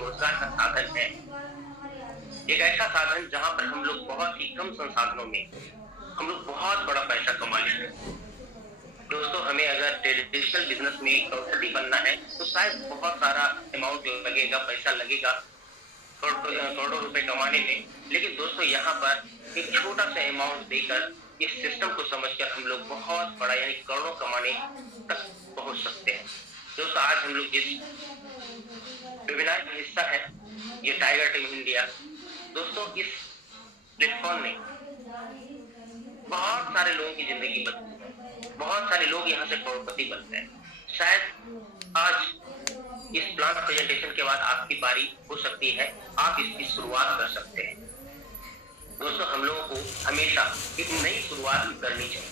रोजगार का साधन है। एक ऐसा साधन जहाँ पर हम लोग बहुत ही कम संसाधनों में हम लोग बहुत बड़ा पैसा कमा लेते हैं। दोस्तों, हमें अगर ट्रेडिशनल बिजनेस में करोड़पति बनना है तो शायद बहुत सारा अमाउंट लगेगा, पैसा लगेगा करोड़ों रुपए कमाने में। लेकिन दोस्तों, यहाँ पर एक छोटा सा अमाउंट देकर इस सिस्टम को समझकर हम लोग बहुत बड़ा यानी करोड़ों कमाने तक पहुंच सकते हैं। दोस्तों, आज हम लोग जिस वेबिनार का हिस्सा है, ये टाइगर टीम इंडिया, दोस्तों इस प्लेटफॉर्म ने बहुत सारे लोगों की जिंदगी बदली है। बहुत सारे लोग यहाँ से करोड़पति बनते हैं। शायद आज इस प्लान प्रेजेंटेशन के बाद आपकी बारी हो सकती है, आप इसकी शुरुआत कर सकते हैं। दोस्तों, हम लोगों को हमेशा एक नई शुरुआत करनी चाहिए।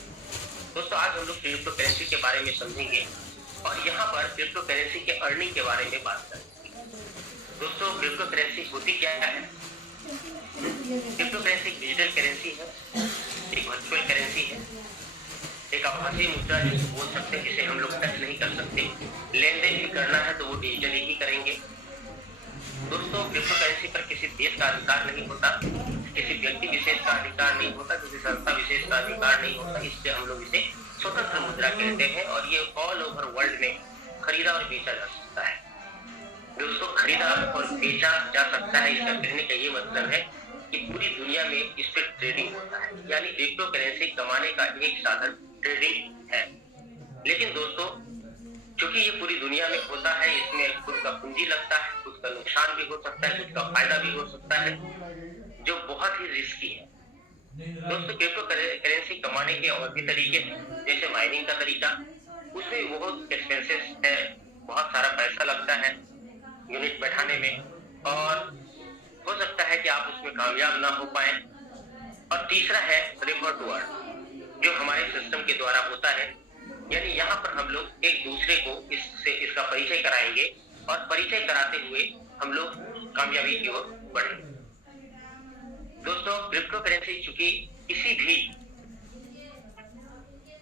दोस्तों, आज हम लोग क्रिप्टो करेंसी के बारे में समझेंगे और यहाँ पर क्रिप्टो करेंसी के अर्निंग के बारे में बात करेंगे। दोस्तों, क्रिप्टो करेंसी होती क्या है? क्रिप्टो करेंसी एक डिजिटल करेंसी है, एक वर्चुअल करेंसी है, एक आभासी मुद्रा जिसे बोल सकते हैं, जिसे हम लोग टच नहीं कर सकते। लेन देन भी करना है तो वो डिजिटली ही करेंगे। दोस्तों, क्रिप्टो करेंसी पर किसी देश का अधिकार नहीं होता, किसी व्यक्ति विशेष का अधिकार नहीं होता, किसी संस्था विशेष का अधिकार नहीं होता। इसलिए हम लोग इसे स्वतंत्र मुद्रा कहते हैं और ये ऑल ओवर वर्ल्ड में खरीदा और बेचा जा सकता है। दोस्तों, खरीदा और बेचा जा सकता है, इसका कहने का ये मतलब है कि पूरी दुनिया में इस पर ट्रेडिंग होता है, यानी क्रिप्टो करेंसी कमाने का एक साधन ट्रेडिंग है। लेकिन दोस्तों, क्योंकि ये पूरी दुनिया में होता है, इसमें खुद का पूंजी लगता है, खुद का नुकसान भी हो सकता है, खुद का फायदा भी हो सकता है, जो बहुत ही रिस्की है। दोस्तों, क्रिप्टो करेंसी कमाने के और भी तरीके हैं, जैसे माइनिंग का तरीका, उसमें बहुत एक्सपेंसेस है, बहुत सारा पैसा लगता है यूनिट बैठाने में, और हो सकता है कि आप उसमें कामयाब ना हो पाए। और तीसरा है रेफर टू अर्न, जो हमारे सिस्टम के द्वारा होता है, यानी यहाँ पर हम लोग एक दूसरे को इसका परिचय कराएंगे और परिचय कराते हुए हम लोग कामयाबी की ओर बढ़ेंगे। दोस्तों, क्रिप्टो करेंसी चूंकि किसी भी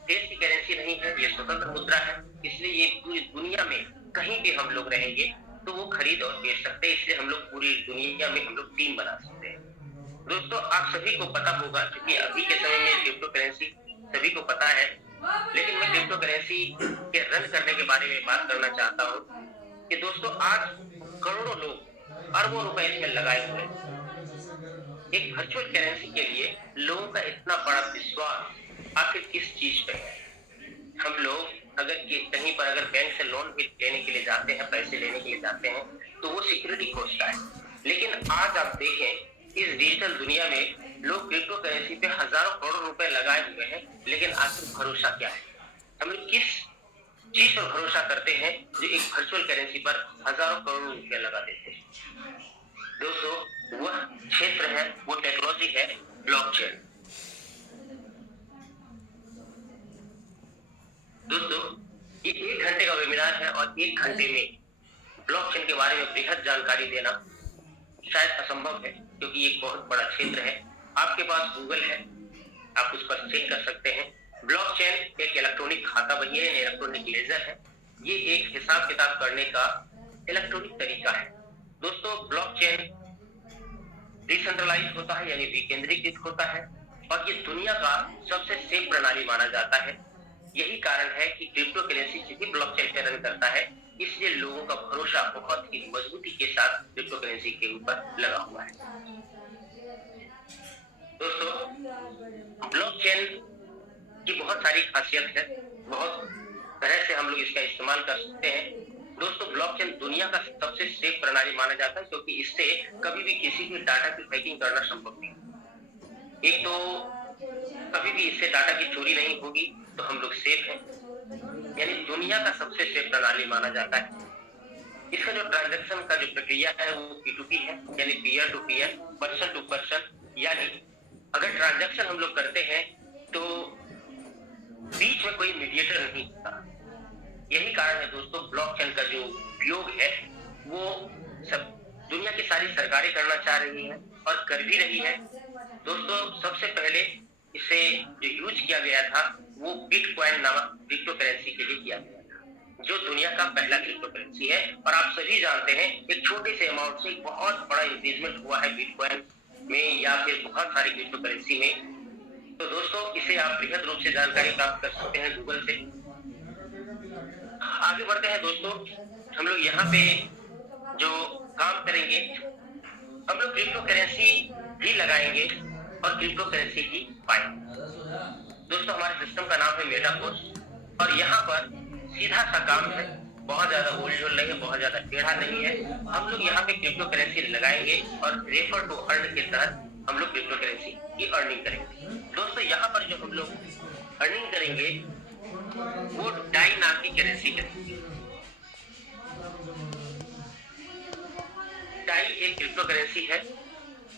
देश की करेंसी नहीं है, ये स्वतंत्र मुद्रा है, इसलिए ये पूरी दुनिया में कहीं भी हम लोग रहेंगे तो वो खरीद और बेच सकते हैं। इसलिए हम लोग पूरी दुनिया में हम लोग टीम बना सकते हैं। दोस्तों, आप सभी को पता होगा, क्योंकि अभी के समय में क्रिप्टो करेंसी सभी को पता है, लेकिन मैं क्रिप्टो करेंसी के रन करने के बारे में बात करना चाहता हूँ कि दोस्तों, आज करोड़ों लोग अरबों रुपए इसमें लगाए हुए हैं। एक वर्चुअल करेंसी के लिए लोगों का इतना बड़ा विश्वास आखिर किस चीज पे है? हम लोग अगर कहीं पर अगर बैंक से लोन लेने के लिए जाते हैं, पैसे लेने के लिए जाते हैं, तो वो सिक्योरिटी खोजता है। लेकिन आज आप देखें, इस डिजिटल दुनिया में लोग क्रिप्टो करेंसी पे हजारों करोड़ रुपए लगाए हुए हैं, लेकिन आखिर भरोसा क्या है? हम लोग किस चीज पर भरोसा करते हैं जो एक वर्चुअल करेंसी पर हजारों करोड़ रुपए लगा देते हैं? दोस्तों, वह क्षेत्र है, वो टेक्नोलॉजी है ब्लॉकचेन। दोस्तों, ये 1 घंटे का वेबिनार है और 1 घंटे में ब्लॉकचेन के बारे में बेहद जानकारी देना शायद असंभव है, क्योंकि ये एक बहुत बड़ा क्षेत्र है। आपके पास गूगल है, आप उस पर चेक कर सकते हैं। ब्लॉकचेन एक इलेक्ट्रॉनिक खाता बही है, इलेक्ट्रॉनिक लेजर है। ये एक हिसाब किताब करने का इलेक्ट्रॉनिक तरीका है। दोस्तों, ब्लॉकचेन डिसेंट्रलाइज होता है, यानी विकेंद्रीकृत होता है, और ये दुनिया का सबसे सेफ प्रणाली माना जाता है। यही कारण है कि क्रिप्टो करेंसी भी ब्लॉकचेन पे रन करता है, इसलिए लोगों का भरोसा बहुत ही मजबूती के साथ क्रिप्टो करेंसी के ऊपर लगा हुआ है। दोस्तों, ब्लॉकचेन की बहुत सारी खासियत है, बहुत तरह से हम लोग इसका इस्तेमाल कर सकते हैं। दोस्तों, ब्लॉकचेन दुनिया का सबसे सेफ प्रणाली माना जाता है, क्योंकि इससे कभी भी किसी भी डाटा की हैकिंग करना संभव नहीं। एक तो कभी भी इससे डाटा की चोरी नहीं होगी, तो हम लोग सेफ हैं, यानी दुनिया का सबसे सेफ प्रणाली माना जाता है। इसका जो ट्रांजैक्शन का जो प्रक्रिया है वो P2P है, यानी peer to peer, person to person. यानी अगर ट्रांजैक्शन हम लोग करते हैं तो बीच में कोई मीडिएटर नहीं होता। यही कारण है दोस्तों, ब्लॉकचेन का जो उपयोग है वो सब दुनिया की सारी सरकारें करना चाह रही है और कर भी रही है। दोस्तों, सबसे पहले इसे जो यूज किया गया था वो बिटकॉइन नामक क्रिप्टो करेंसी के लिए किया गया था। जो दुनिया का पहला क्रिप्टो करेंसी है। और आप सभी जानते हैं एक छोटे से अमाउंट से बहुत बड़ा इंक्रीजमेंट हुआ है बिटकॉइन में या फिर बहुत सारी क्रिप्टो करेंसी में। तो दोस्तों इसे आप वृहद रूप से जानकारी प्राप्त कर सकते हैं गूगल से। आगे बढ़ते हैं दोस्तों, हम लोग यहाँ पे जो काम करेंगे, हम लोग क्रिप्टो करेंसी भी लगाएंगे और क्रिप्टो करेंसी ही पाएंगे। दोस्तों हमारे सिस्टम का नाम है मेटाफोर्स और यहाँ पर सीधा सा काम है, बहुत ज्यादा उलझुल नहीं है, बहुत ज्यादा टेढ़ा नहीं है। हम लोग यहाँ पे क्रिप्टो करेंसी लगाएंगे और रेफर टू अर्न के तहत हम लोग क्रिप्टो करेंसी की अर्निंग करेंगे। दोस्तों यहाँ पर जो हम लोग अर्निंग करेंगे वो डाई नाम की करेंसी करेंगे। डाई एक क्रिप्टो करेंसी है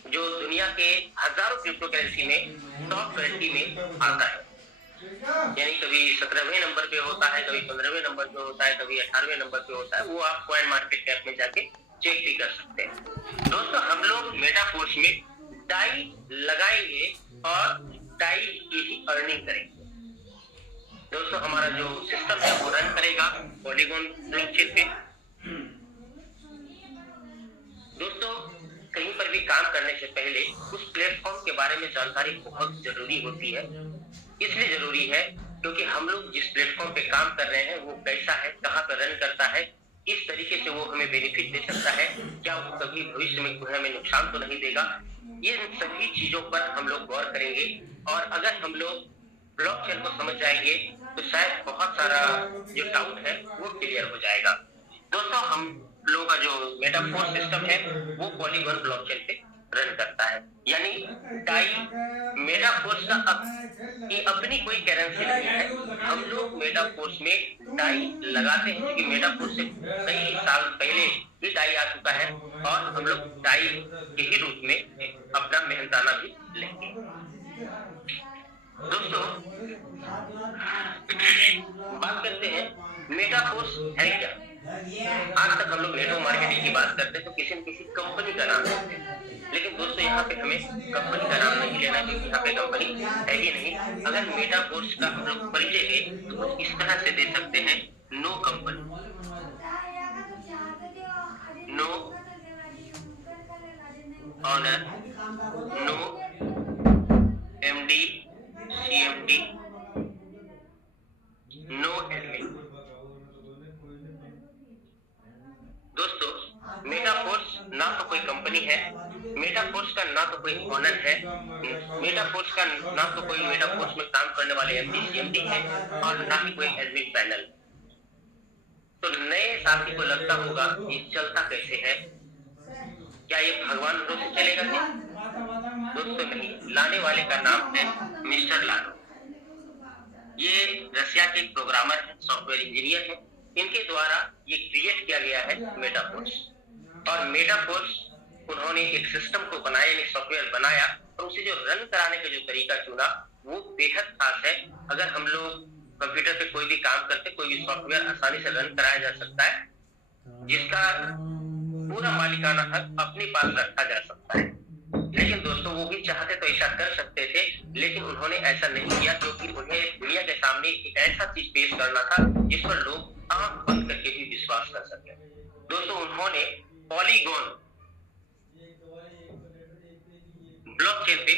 जो दुनिया के हजारों क्रिप्टो करेंसी में टॉप 20 में आता है। यानी कभी 17वें नंबर पे होता है, कभी 15वें नंबर पे होता है, कभी 18वें नंबर पे होता है। वो आप कॉइन मार्केट कैप में जाके चेक भी कर सकते हैं। दोस्तों हम लोग मेटाफोर्स में डाई लगाएंगे और डाई की ही अर्निंग करेंगे। दोस्तों हमारा जो सिस्टम है वो रन करेगा पॉलीगॉन ब्लॉकचेन पे। दोस्तों कहीं पर भी काम करने से पहले उस प्लेटफॉर्म के बारे में जानकारी बहुत जरूरी होती है। इसलिए जरूरी है क्योंकि हम लोग जिस प्लेटफॉर्म पे काम कर रहे हैं वो कैसा है, कहाँ पर रन करता है, किस तरीके से वो हमें बेनिफिट दे सकता है, क्या वो कभी भविष्य में कोई हमें नुकसान तो नहीं देगा। ये सभी चीजों पर हम लोग गौर करेंगे और अगर हम लोग ब्लॉकचेन को समझ जाएंगे तो शायद बहुत सारा जो डाउट है वो क्लियर हो जाएगा। दोस्तों हम लोगों का जो मेटाफोर्स सिस्टम है वो पॉलीगॉन ब्लॉकचेन पे रन करता है। यानी डाई मेटाफोर्स का अपनी कोई करेंसी नहीं है। हम लोग मेटाफोर्स में डाई लगाते हैं क्योंकि मेटाफोर्स से कई साल पहले ही डाई आ चुका है और हम लोग डाई के ही रूप में अपना मेहनताना भी लेंगे। दोस्तों बात करते हैं मेटाफोर्स है क्या। आज तक हम लोग नेटवर्क मार्केटिंग की बात करते हैं तो किसी न किसी कंपनी का नाम लेते हैं, लेकिन दोस्तों यहाँ पे हमें कंपनी का नाम नहीं लेना क्योंकि यहाँ पे कंपनी है ही नहीं। अगर मेटाफोर्स का हम लोग परिचय दें तो कुछ इस तरह से दे सकते हैं, no company, no owner, no MD CMD, no admin. दोस्तों मेटाफोर्स ना तो कोई कंपनी है, मेटाफोर्स का ना तो कोई ऑनर है, मेटाफोर्स का ना तो कोई मेटाफोर्स में काम करने वाले एमडी सीएमडी है और ना ही कोई एडमिन पैनल। तो नए साथी को लगता होगा ये चलता कैसे है, क्या ये भगवान भरोसे चलेगा क्या? दोस्तों नहीं, लाने वाले का नाम है मिस्टर लाडो। ये रशिया के प्रोग्रामर है, सॉफ्टवेयर इंजीनियर है। इनके द्वारा ये क्रिएट किया गया है मेटाफोर्स। और मेटाफोर्स उन्होंने एक सिस्टम को बनाया, एक सॉफ्टवेयर बनाया और उसे जो रन कराने का जो तरीका चुना वो बेहद खास है। अगर हम लोग कंप्यूटर पे कोई भी काम करते, कोई भी सॉफ्टवेयर आसानी से रन कराया जा सकता है, जिसका पूरा मालिकाना हक अपने पास रखा जा सकता है। लेकिन दोस्तों वो भी चाहते तो ऐसा कर सकते थे, लेकिन उन्होंने ऐसा नहीं किया क्योंकि उन्हें दुनिया के सामने एक ऐसा चीज पेश करना था जिस पर लोग आंख बंद करके भी विश्वास कर सके। दोस्तों उन्होंने पॉलीगॉन ब्लॉकचेन पे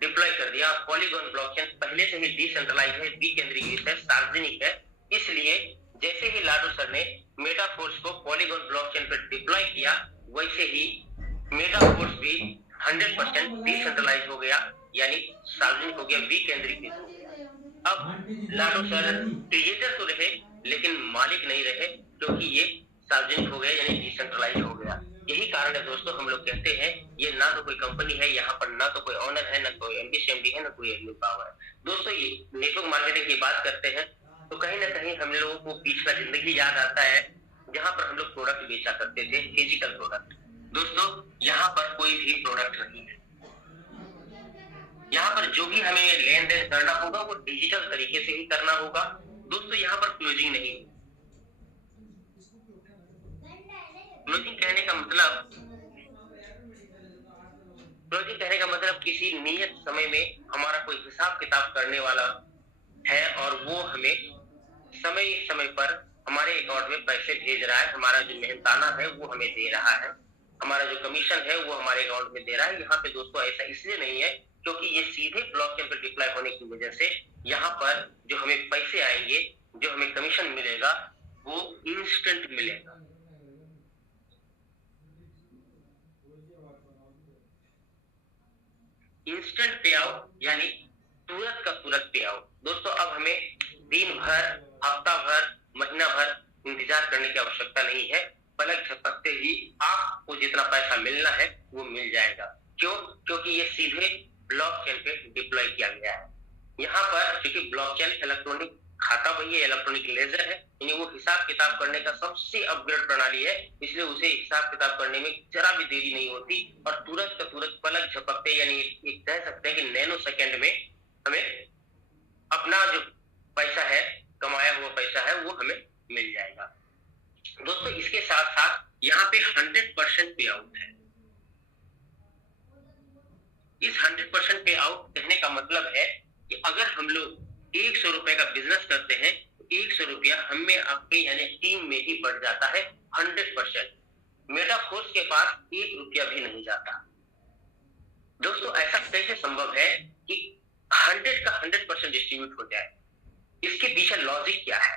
डिप्लॉय कर दिया। पॉलीगॉन ब्लॉकचेन पहले से ही डिसेंट्रलाइज है, विकेंद्रीकृत है, सार्वजनिक है। इसलिए जैसे ही लाडो सर ने मेटाफोर्स को पॉलीगॉन ब्लॉकचेन पर डिप्लॉय किया, वैसे ही मेटाफोर्स भी 100% डिसेंट्रलाइज हो गया, यानी सार्वजनिक हो गया, विकेंद्रीकृत हो गया। अब लाडो सर क्रिएटर तो रहे लेकिन मालिक नहीं रहे क्योंकि ये सार्वजनिक हो गया, यानी डिसेंट्रलाइज हो गया। यही कारण है दोस्तों हम लोग कहते हैं ये ना तो कोई कंपनी है, यहाँ पर ना तो कोई ऑनर है, ना कोई एमडी सीएमडी है, ना कोई एडमिन पावर है। दोस्तों ये नेटवर्क मार्केटिंग की बात करते हैं तो कहीं ना कहीं हम लोगों को पिछला जिंदगी याद आता है जहां पर हम लोग प्रोडक्ट बेचा करते थे, फिजिकल प्रोडक्ट। दोस्तों यहाँ पर कोई भी प्रोडक्ट नहीं है। यहाँ पर जो भी हमें लेन देन करना होगा वो डिजिटल तरीके से ही करना होगा। दोस्तों यहाँ पर क्लोजिंग नहीं। क्लोजिंग कहने का मतलब किसी नियत समय में हमारा कोई हिसाब किताब करने वाला है और वो हमें समय समय पर हमारे अकाउंट में पैसे भेज रहा है, हमारा जो मेहनताना है वो हमें दे रहा है, हमारा जो कमीशन है वो हमारे अकाउंट में दे रहा है। यहाँ पे दोस्तों ऐसा इसलिए नहीं है क्योंकि ये सीधे ब्लॉकचेन पर डिप्लॉय होने की वजह से यहाँ पर जो हमें पैसे आएंगे, जो हमें कमीशन मिलेगा वो इंस्टेंट मिलेगा। इंस्टेंट पे आउट यानी तुरंत का तुरंत पे आउट। दोस्तों अब हमें दिन भर, हफ्ता भर, महीना भर इंतजार करने की आवश्यकता नहीं है। पलक झपकते ही आपको जितना पैसा मिलना है वो मिल जाएगा। क्यों? क्योंकि ये सीधे ब्लॉकचेन पे डिप्लॉय किया गया है। यहाँ पर क्योंकि ब्लॉकचेन इलेक्ट्रॉनिक खाता वही है, इलेक्ट्रॉनिक लेजर है, यानी वो हिसाब किताब करने का सबसे अपग्रेड प्रणाली है, इसलिए उसे हिसाब किताब करने में जरा भी देरी नहीं होती और तुरंत का तुरंत पलक झपकते यानी एक कह सकते हैं कि नैनो सेकेंड में हमें अपना जो पैसा है, कमाया हुआ पैसा है, वो हमें मिल जाएगा। दोस्तों इसके साथ साथ यहाँ पे 100% पे आउट है। इस 100% पे आउट कहने का मतलब है कि अगर हम लोग 100 रुपए का बिजनेस करते हैं तो 100 रुपया हमें आपके यानी टीम में ही बढ़ जाता है 100%। मेटाफोर्स के पास 1 रुपया भी नहीं जाता। दोस्तों ऐसा कैसे संभव है कि 100 का 100% डिस्ट्रीब्यूट हो जाए? इसके पीछे लॉजिक क्या है?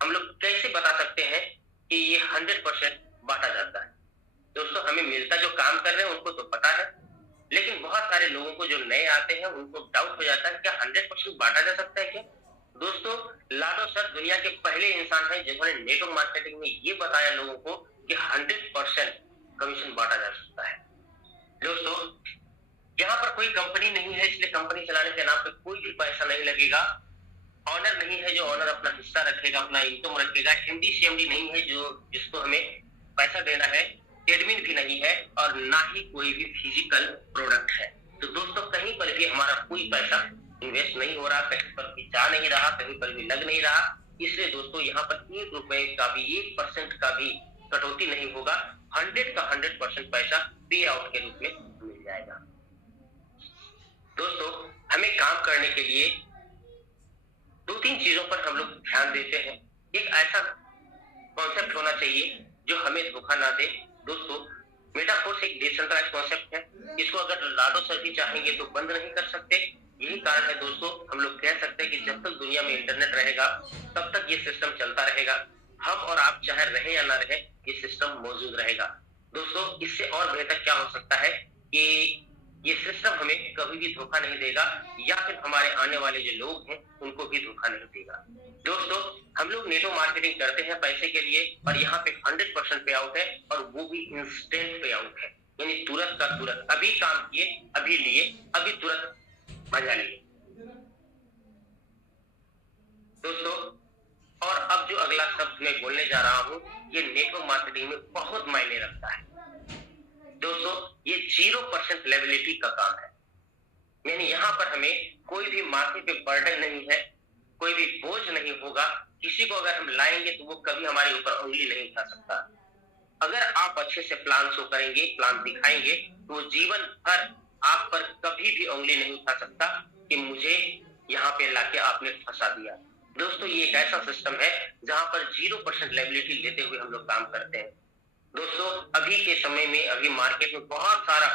हम लोग कैसे बता सकते हैं कि ये 100% बांटा जाता है? दोस्तों हमें मिलता जो काम कर रहे हैं उनको तो पता है, लेकिन बहुत सारे लोगों को जो नए आते हैं उनको डाउट हो जाता है क्या 100% बांटा जा सकता है क्या? दोस्तों लाडो सर दुनिया के पहले इंसान हैं जिन्होंने नेटवर्क मार्केटिंग में ये बताया लोगों को कि 100% कमीशन बांटा जा सकता है। दोस्तों यहाँ पर कोई कंपनी नहीं है, इसलिए कंपनी चलाने के नाम पे कोई भी पैसा नहीं लगेगा। ऑनर नहीं है जो ऑनर अपना हिस्सा रखेगा, अपना इनकम रखेगा। एमडी सीएमडी नहीं है जो जिसको हमें पैसा देना है। एडमिन भी नहीं है और ना ही कोई भी फिजिकल प्रोडक्ट है। तो दोस्तों कहीं पर भी हमारा कोई पैसा इन्वेस्ट नहीं हो रहा, कहीं पर भी जा नहीं रहा, कहीं पर भी लग नहीं रहा। इसलिए दोस्तों यहाँ पर 1 रुपए का भी, 1% का भी कटौती नहीं होगा। 100 का 100% पैसा पे आउट के रूप में मिल जाएगा। दोस्तों हमें काम करने के लिए 2-3 चीजों पर हम लोग ध्यान देते हैं। एक ऐसा कॉन्सेप्ट होना चाहिए जो हमें धोखा ना दे। दोस्तों मेटाफोर्स एक डिसेंट्रलाइज्ड कॉन्सेप्ट है, इसको अगर लाडो सर भी चाहेंगे तो बंद नहीं कर सकते। यही कारण है दोस्तों हम लोग कह सकते हैं कि जब तक दुनिया में इंटरनेट रहेगा तब तक ये सिस्टम चलता रहेगा। हम और आप चाहे रहे या ना रहे, ये सिस्टम मौजूद रहेगा। दोस्तों इससे और बेहतर क्या हो सकता है कि ये सिस्टम हमें कभी भी धोखा नहीं देगा या फिर हमारे आने वाले जो लोग हैं उनको भी धोखा नहीं देगा। दोस्तों हम लोग नेटवर्क मार्केटिंग करते हैं पैसे के लिए और यहाँ पे 100% पे आउट है और वो भी इंस्टेंट पे आउट है, यानी तुरंत का तुरंत। अभी काम किए, अभी लिए, अभी तुरंत मजा लिए। दोस्तों और अब जो अगला शब्द मैं बोलने जा रहा हूँ ये नेटवर्क मार्केटिंग में बहुत मायने रखता है। दोस्तों ये 0% लेबिलिटी का काम है, यानी यहाँ पर हमें कोई भी माथे पे बर्डन नहीं है, कोई भी बोझ नहीं होगा। किसी को अगर हम लाएंगे तो वो कभी हमारे ऊपर उंगली नहीं उठा सकता। अगर आप अच्छे से प्लान शो करेंगे, प्लान दिखाएंगे तो जीवन भर आप पर कभी भी उंगली नहीं उठा सकता कि मुझे यहाँ पे लाके आपने फंसा दिया। दोस्तों ये एक ऐसा सिस्टम है जहां पर 0% लायबिलिटी लेते हुए हम लोग काम करते हैं। दोस्तों अभी के समय में अभी मार्केट में बहुत सारा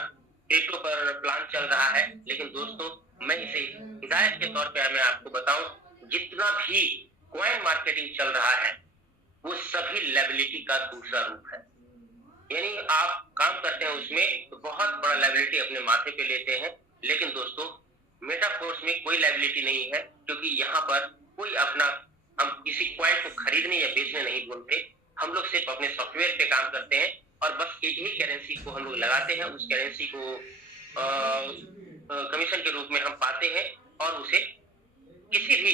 क्रिप्टो पर प्लान चल रहा है, लेकिन दोस्तों मैं इसे हिदायत के तौर पे मैं आपको बताऊं, जितना भी कॉइन मार्केटिंग चल रहा है वो सभी लायबिलिटी का दूसरा रूप है। यानी आप काम करते हैं उसमें तो बहुत बड़ा लायबिलिटी अपने माथे पे लेते हैं, लेकिन दोस्तों मेटाफोर्स में कोई लायबिलिटी नहीं है, क्योंकि यहाँ पर कोई अपना हम किसी कॉइन को खरीदने या बेचने नहीं बोलते। हम लोग सिर्फ अपने सॉफ्टवेयर पे काम करते हैं और बस एक ही करेंसी को हम लोग लगाते हैं, उस करेंसी को कमीशन के रूप में हम पाते हैं और उसे किसी भी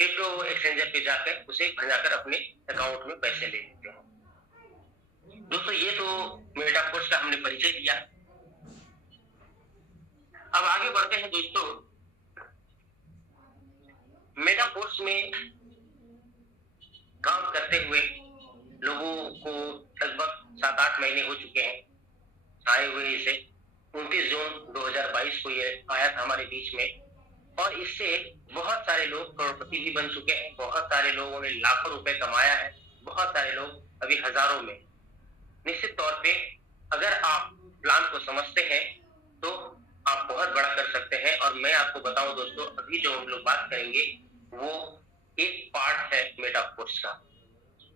क्रिप्टो एक्सचेंजर पे जाकर उसे भजाकर अपने अकाउंट में पैसे ले लेते हैं। दोस्तों ये तो मेटाफोर्स का हमने परिचय दिया। अब आगे बढ़ते हैं दोस्तों। मेटाफोर्स में काम करते हुए लोगों को लगभग 7-8 महीने हो चुके हैं आए हुए इसे। 29 जून 2022 को ये आया था हमारे बीच में और इससे बहुत सारे लोग करोड़पति भी बन चुके हैं, बहुत सारे लोगों ने लाखों रुपए कमाया है, बहुत सारे लोग अभी हजारों में। निश्चित तौर पे अगर आप प्लान को समझते हैं तो आप बहुत बड़ा कर सकते हैं। और मैं आपको बताऊं दोस्तों, अभी जो हम लोग बात करेंगे वो एक पार्ट है मेटाफोर्स का।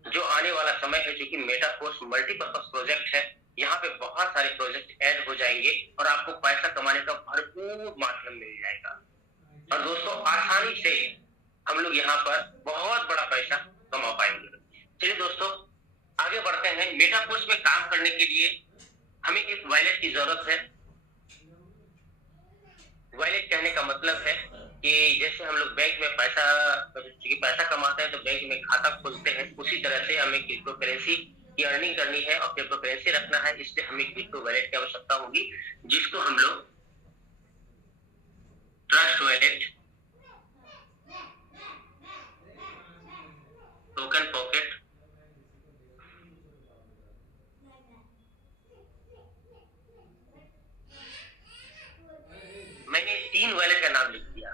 जो आने वाला समय है, जो कि मेटाफोर्स मल्टीपर्पज प्रोजेक्ट है, यहाँ पे बहुत सारे प्रोजेक्ट ऐड हो जाएंगे और आपको पैसा कमाने का भरपूर माध्यम मिल जाएगा। और दोस्तों आसानी से हम लोग यहाँ पर बहुत बड़ा पैसा कमा पाएंगे। चलिए दोस्तों आगे बढ़ते हैं। मेटाफोर्स में काम करने के लिए हमें एक वॉलेट की जरूरत है। वॉलेट कहने का मतलब है कि जैसे हम लोग बैंक में पैसा कमाते हैं तो बैंक में खाता खोलते हैं, उसी तरह से हमें क्रिप्टो करेंसी की अर्निंग करनी है और क्रिप्टो करेंसी रखना है। इसलिए हमें क्रिप्टो वॉलेट की आवश्यकता होगी, जिसको हम लोग ट्रस्ट वॉलेट, टोकन पॉकेट, मैंने 3 वॉलेट का नाम लिख दिया।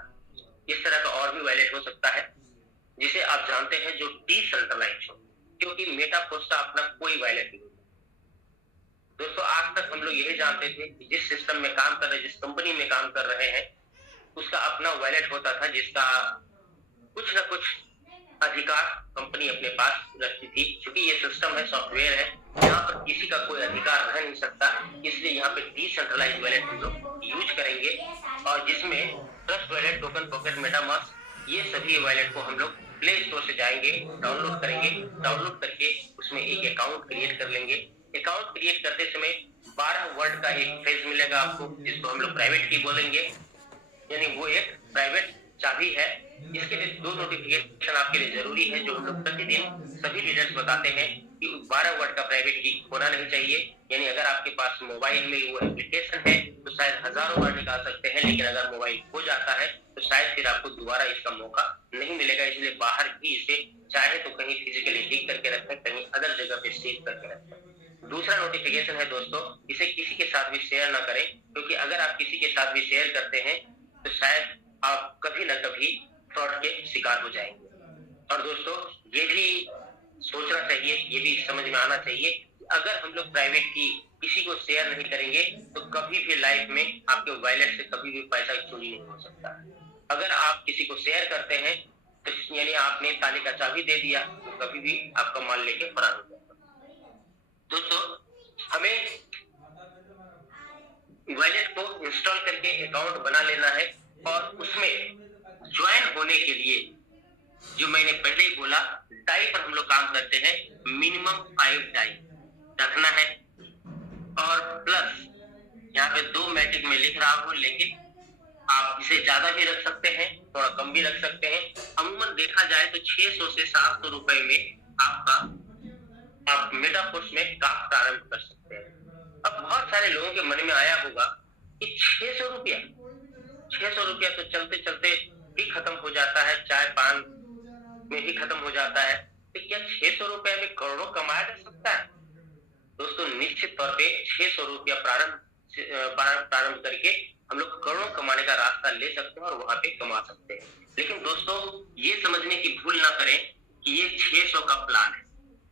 इस तरह का और भी वॉलेट हो सकता है जिसे आप जानते हैं जो डिसेंट्रलाइज हो, क्योंकि मेटाफोर्स का अपना कोई वॉलेट नहीं। दोस्तों आज तक हम लोग यही जानते थे कि जिस सिस्टम में काम कर रहे, जिस कंपनी में काम कर रहे हैं, उसका अपना वॉलेट होता था जिसका कुछ ना कुछ अधिकार कंपनी अपने पास रखती थी। क्योंकि ये सिस्टम है, सॉफ्टवेयर है, यहाँ पर किसी का कोई अधिकार रह नहीं सकता। इसलिए यहाँ पे डिसेंट्रलाइज वॉलेट हम लोग यूज करेंगे और जिसमें trust wallet, token pocket, MetaMask, ये सभी वॉलेट को हम लोग प्ले स्टोर से जाएंगे, डाउनलोड करेंगे। डाउनलोड करके उसमें एक अकाउंट क्रिएट कर लेंगे। अकाउंट क्रिएट करते समय 12 वर्ड का एक फ्रेज मिलेगा आपको, जिसको हम लोग प्राइवेट की बोलेंगे, यानी वो एक प्राइवेट चाबी है। इसके लिए 2 नोटिफिकेशन आपके लिए जरूरी है, जो हम लोग प्रतिदिन सभी लीडर्स बताते हैं कि 12 वर्ड का प्राइवेट की होना नहीं चाहिए। यानी अगर आपके पास मोबाइल में वो एप्लीकेशन है तो शायद हजारों वर्ड निकाल सकते हैं, लेकिन अगर मोबाइल खो जाता है तो शायद फिर आपको दोबारा इसका मौका नहीं मिलेगा। इसलिए बाहर भी इसे चाहे तो कहीं फिजिकली लिख करके रखें, कहीं अदर जगह पे सेव करके रखें। दूसरा नोटिफिकेशन है दोस्तों, इसे किसी के साथ भी शेयर ना करें, क्योंकि अगर आप किसी के साथ भी शेयर करते हैं तो शायद आप कभी ना कभी फ्रॉड के शिकार हो जाएंगे। और दोस्तों ये भी सोचना चाहिए, ये भी समझ में आना चाहिए कि अगर हम लोग प्राइवेट की किसी को शेयर नहीं करेंगे तो कभी भी लाइफ में आपके वॉलेट से कभी भी पैसा चोरी नहीं हो सकता। अगर आप किसी को शेयर करते हैं तो यानी आपने ताले का चाबी दे दिया, तो कभी भी आपका माल लेके फरार हो जाएगा। दोस्तों हमें वॉलेट को इंस्टॉल करके अकाउंट बना लेना है और उसमें ज्वाइन होने के लिए जो मैंने पहले ही बोला, डाई पर हम लोग काम करते हैं। मिनिमम 5 डाई रखना है और प्लस यहाँ पे 2 मैट्रिक में लिख रहा हूं, लेकिन आप इसे ज्यादा भी रख सकते हैं, थोड़ा कम भी रख सकते हैं। अमूमन देखा जाए तो 600 से 700 रुपए में आप मेटाफोर्स में काम प्रारंभ कर सकते हैं। अब बहुत सारे लोगों के मन में आया होगा कि 600 रुपया तो चलते चलते भी खत्म हो जाता है, चाय पान में भी खत्म हो जाता है, तो क्या 600 रुपया में करोड़ों कमाया जा सकता है? दोस्तों निश्चित तौर पे 600 रुपया प्रारंभ करके हम लोग करोड़ों कमाने का रास्ता ले सकते हैं और वहां पे कमा सकते हैं। लेकिन दोस्तों ये समझने की भूल ना करें कि ये 600 का प्लान है,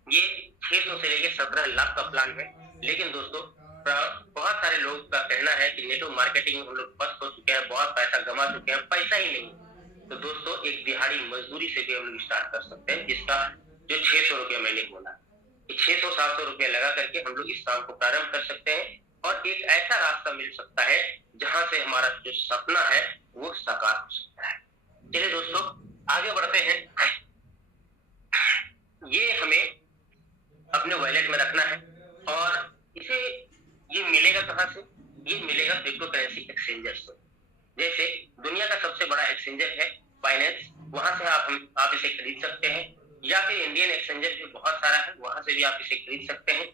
ये 600 से लेकर 17 लाख का प्लान है। लेकिन दोस्तों बहुत सारे लोगों का कहना है कि नेटवर्क मार्केटिंग हम लोग फंस हो चुके हैं, बहुत पैसा गंवा चुके हैं, पैसा ही नहीं। तो दोस्तों एक दिहाड़ी मजदूरी से भी हम लोग स्टार्ट कर सकते हैं, जिसका जो 600 रुपया मैंने बोला, 600-700 रुपया लगा करके हम लोग इस काम को प्रारंभ कर सकते हैं और एक ऐसा रास्ता मिल सकता है जहां से हमारा जो सपना है वो साकार हो सकता है। चलिए दोस्तों आगे बढ़ते हैं। ये हमें अपने वॉलेट में रखना है और इसे ये मिलेगा कहां से? ये मिलेगा क्रिप्टो करेंसी एक्सचेंजर्स से। जैसे दुनिया का सबसे बड़ा एक्सचेंजर है बाइनेंस, वहां से आप इसे खरीद सकते हैं, या फिर इंडियन एक्सचेंजर भी बहुत सारा है, वहां से भी आप इसे खरीद सकते हैं।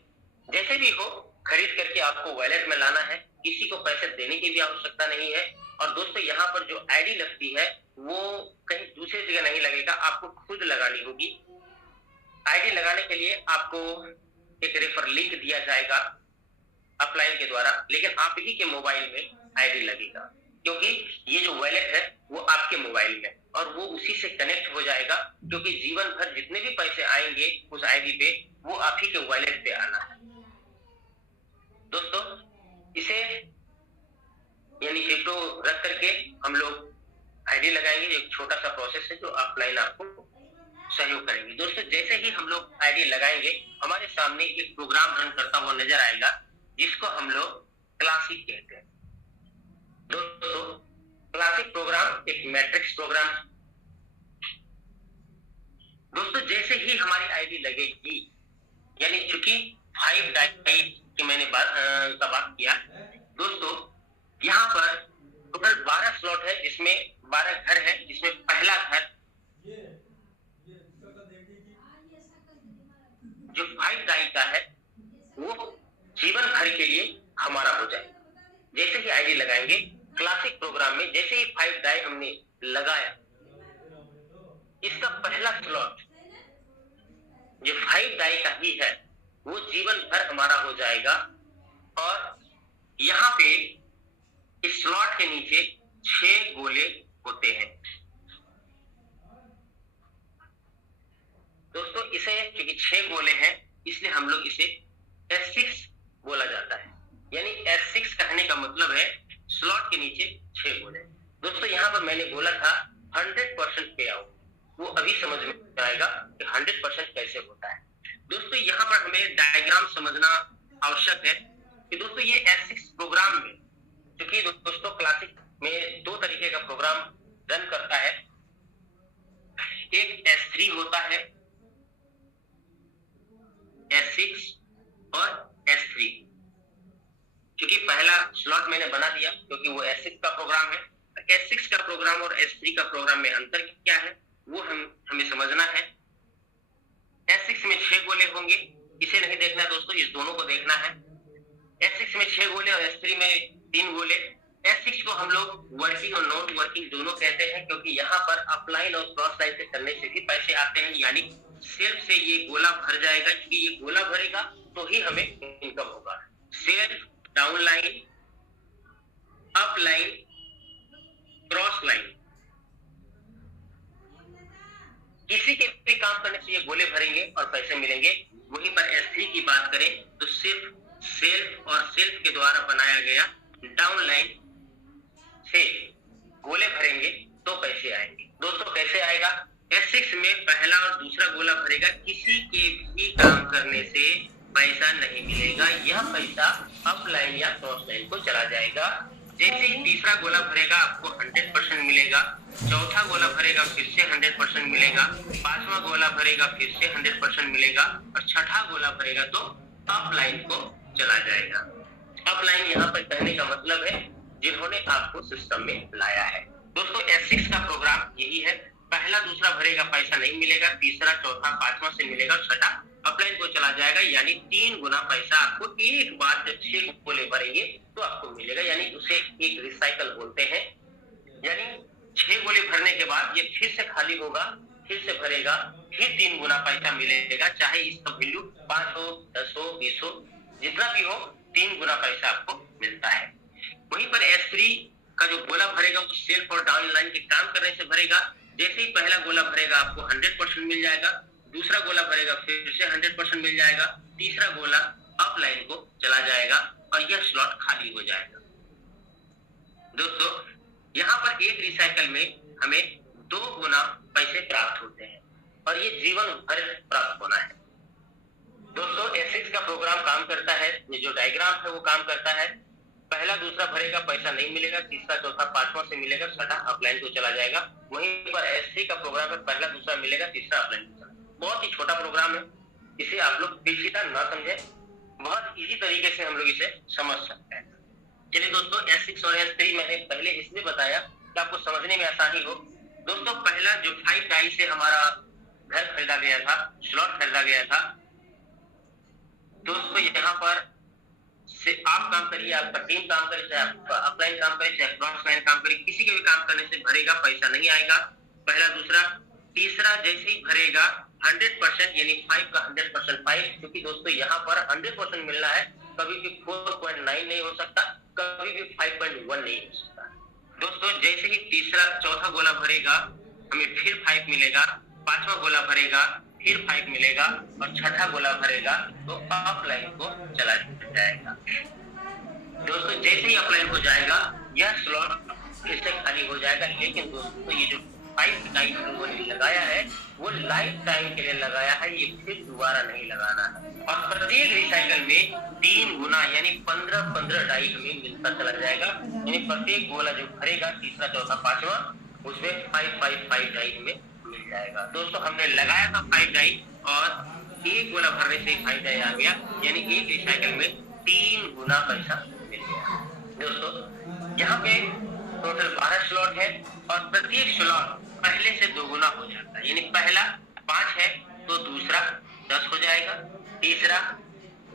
जैसे भी हो खरीद करके आपको वॉलेट में लाना है, किसी को पैसे देने की भी आवश्यकता नहीं है। और दोस्तों यहाँ पर जो आईडी लगती है वो कहीं दूसरी जगह नहीं लगेगा, आपको खुद लगानी होगी। आईडी लगाने के लिए आपको एक रेफर लिंक दिया जाएगा अपलाइन के द्वारा, लेकिन आप ही के मोबाइल में आईडी लगेगा। क्योंकि ये जो वॉलेट है वो आपके मोबाइल में, और वो उसी से कनेक्ट हो जाएगा, क्योंकि जीवन भर जितने भी पैसे आएंगे उस आईडी पे वो आप ही के वॉलेट पे आना है। दोस्तों इसे यानी क्रिप्टो रख करके हम लोग आईडी लगाएंगे। एक छोटा सा प्रोसेस है जो ऑफलाइन आपको सहयोग करेंगे। दोस्तों जैसे ही हम लोग आईडी लगाएंगे हमारे सामने एक प्रोग्राम रन करता हुआ नजर आएगा जिसको हम लोग क्लासिक कहते हैं। दोस्तों क्लासिक प्रोग्राम एक मैट्रिक्स प्रोग्राम। दोस्तों जैसे ही हमारी आईडी लगेगी, यानी चूंकि 5 डाई की मैंने बात किया, दोस्तों यहाँ पर टोटल 12 स्लॉट है जिसमें 12 घर है, जिसमें पहला घर जो 5 डाई का है वो जीवन भर के लिए हमारा हो जाए। जैसे ही आईडी लगाएंगे क्लासिक प्रोग्राम में, जैसे ही 5 डाई हमने लगाया, इसका पहला स्लॉट जो 5 डाई का ही है वो जीवन भर हमारा हो जाएगा। और यहाँ पे इस स्लॉट के नीचे 6 गोले होते हैं। दोस्तों इसे क्योंकि 6 गोले हैं इसलिए हम लोग इसे S6 बोला जाता है। यानी S6 कहने का मतलब है स्लॉट के नीचे 6 गोले। दोस्तों यहाँ पर मैंने बोला था 100% पे आउट, वो अभी समझ में आएगा कि 100% कैसे होता है। दोस्तों यहाँ पर हमें डायग्राम समझना आवश्यक है कि दोस्तों ये S6 प्रोग्राम में, क्योंकि दोस्तों क्लासिक में 2 तरीके का प्रोग्राम रन करता है, एक S3 होता है, S6 और S3। क्योंकि पहला स्लॉट मैंने बना दिया क्योंकि वो S6 का प्रोग्राम है। S6 का प्रोग्राम और S3 का प्रोग्राम में अंतर क्या है वो हमें समझना है। S6 में 6 गोले होंगे, इसे नहीं देखना दोस्तों, इस दोनों को देखना है। S6 में 6 गोले और S3 में 3 गोले। S6 को हम लोग वर्किंग और नॉन वर्किंग दोनों कहते हैं, क्योंकि यहाँ पर अपलाइन और क्रॉस लाइन से करने से भी पैसे आते हैं। यानी सेल्फ से ये गोला भर जाएगा, क्योंकि ये गोला भरेगा तो ही हमें इनकम होगा। Self, down line, up line, cross line, किसी के भी काम करने से ये गोले भरेंगे और पैसे मिलेंगे। वहीं पर S3 की बात करें तो सिर्फ सेल्फ और सेल्फ के द्वारा बनाया गया डाउन लाइन से गोले भरेंगे तो पैसे आएंगे। दोस्तों कैसे आएगा? S6 में पहला और दूसरा गोला भरेगा, किसी के भी काम करने से पैसा नहीं मिलेगा, यह पैसा अप लाइन या क्रॉस लाइन को चला जाएगा। जैसे ही तीसरा गोला भरेगा आपको 100% मिलेगा, चौथा गोला भरेगा फिर से 100% मिलेगा, पांचवा गोला भरेगा फिर से 100% मिलेगा, और छठा गोला भरेगा तो अप लाइन को चला जाएगा। अप लाइन यहाँ पर कहने का मतलब है जिन्होंने आपको सिस्टम में लाया है। दोस्तों S6 का प्रोग्राम यही है, पहला दूसरा भरेगा पैसा नहीं मिलेगा, तीसरा चौथा पांचवा से मिलेगा, छठा अपलाइन को चला जाएगा। यानी 3 गुना पैसा आपको एक बार जब 6 गोले भरेंगे तो आपको मिलेगा, यानी उसे एक रिसाइकल बोलते हैं। यानी 6 गोले भरने के बाद ये फिर से खाली होगा, फिर से भरेगा, फिर 3 गुना पैसा मिलेगा, चाहे इसका वैल्यू 5 हो, 10 हो, 20 हो, जितना भी हो, 3 गुना पैसा आपको मिलता है। वहीं पर S3 का जो गोला भरेगा वो सेल्फ और डाउन लाइन के काम करने से भरेगा। जैसे ही पहला गोला भरेगा आपको 100% मिल जाएगा, दूसरा गोला भरेगा फिर से 100% मिल जाएगा, तीसरा गोला अप लाइन को चला जाएगा और यह स्लॉट खाली हो जाएगा। दोस्तों यहाँ पर एक रिसाइकल में हमें 2 गुना पैसे प्राप्त होते हैं और ये जीवन भर प्राप्त होना है। दोस्तों S6 का प्रोग्राम काम करता है, ये जो डायग्राम है वो काम करता है, पहला दूसरा भरेगा पैसा नहीं मिलेगा, तीसरा चौथा पांचवा से मिलेगा, छठा अपलाइन को चला जाएगा। वहीं पर S3 का प्रोग्राम है, पहला दूसरा मिलेगा, तीसरा अपलाइन को चला। बहुत ही छोटा प्रोग्राम है, इसे आप लोग पेचीदा ना समझे, बहुत इजी तरीके से हम लोग इसे समझ सकते हैं। चलिए दोस्तों S6 और S3 मैंने पहले इसलिए बताया कि आपको समझने में आसानी हो। दोस्तों पहला जो 5 डाई से हमारा घर खरीदा गया था, स्लॉट खरीदा गया था, दोस्तों यहाँ पर से आप काम करिए, आपका टीम काम करे, चाहे आपका अपलाइन काम करे, चाहे क्रॉस लाइन काम करे, किसी के भी काम करने से भरेगा, पैसा नहीं आएगा। पहला दूसरा तीसरा जैसे ही भरेगा 100% यानी 5 का 100% 5, क्योंकि दोस्तों यहाँ पर 100% मिलना है, कभी भी 4.9 नहीं हो सकता, कभी भी 5.1 नहीं हो सकता। दोस्तों जैसे ही तीसरा चौथा गोला भरेगा हमें फिर 5 मिलेगा, पांचवा गोला भरेगा फिर 5 मिलेगा और छठा गोला भरेगा तो अप लाइन को चला जाएगा। दोस्तों जैसे ही अप लाइन को जाएगा यह स्लॉट फिर से खाली हो जाएगा। लेकिन दोस्तों ये जो 5 टाइम लोगों ने लगाया है वो लाइफ टाइम के लिए लगाया है, ये फिर दोबारा नहीं लगाना है। और प्रत्येक रिसाइकल में 3 गुना यानी 15-15 डाई हमें मिलता चला जाएगा। यानी प्रत्येक गोला जो भरेगा तीसरा चौथा पांचवा उसमें 5-5-5 डाई हमें मिल जाएगा। दोस्तों हमने लगाया था 5 डाई और एक गोला भरने से 5 डाई आ गया, यानी एक रिसाइकल में 3 गुना पैसा मिल गया। दोस्तों यहाँ पे टोटल 12 स्लॉट है और प्रत्येक स्लॉट पहले से 2 गुना हो जाता है। यानी पहला 5 है तो दूसरा 10 हो जाएगा, तीसरा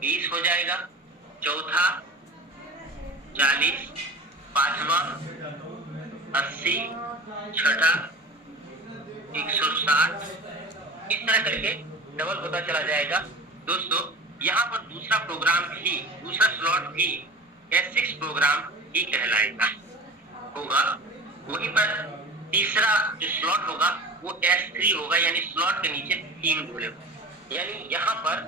20 हो जाएगा, चौथा 40, पांचवा 80, छठा 160, इस तरह करके डबल होता चला जाएगा। दोस्तों यहाँ पर दूसरा प्रोग्राम भी, दूसरा स्लॉट भी S6 प्रोग्राम ही कहलाएगा होगा। वहीं पर तीसरा जो स्लॉट होगा वो S3 होगा, यानी स्लॉट के नीचे 3 गोले होंगे। यानी यहाँ पर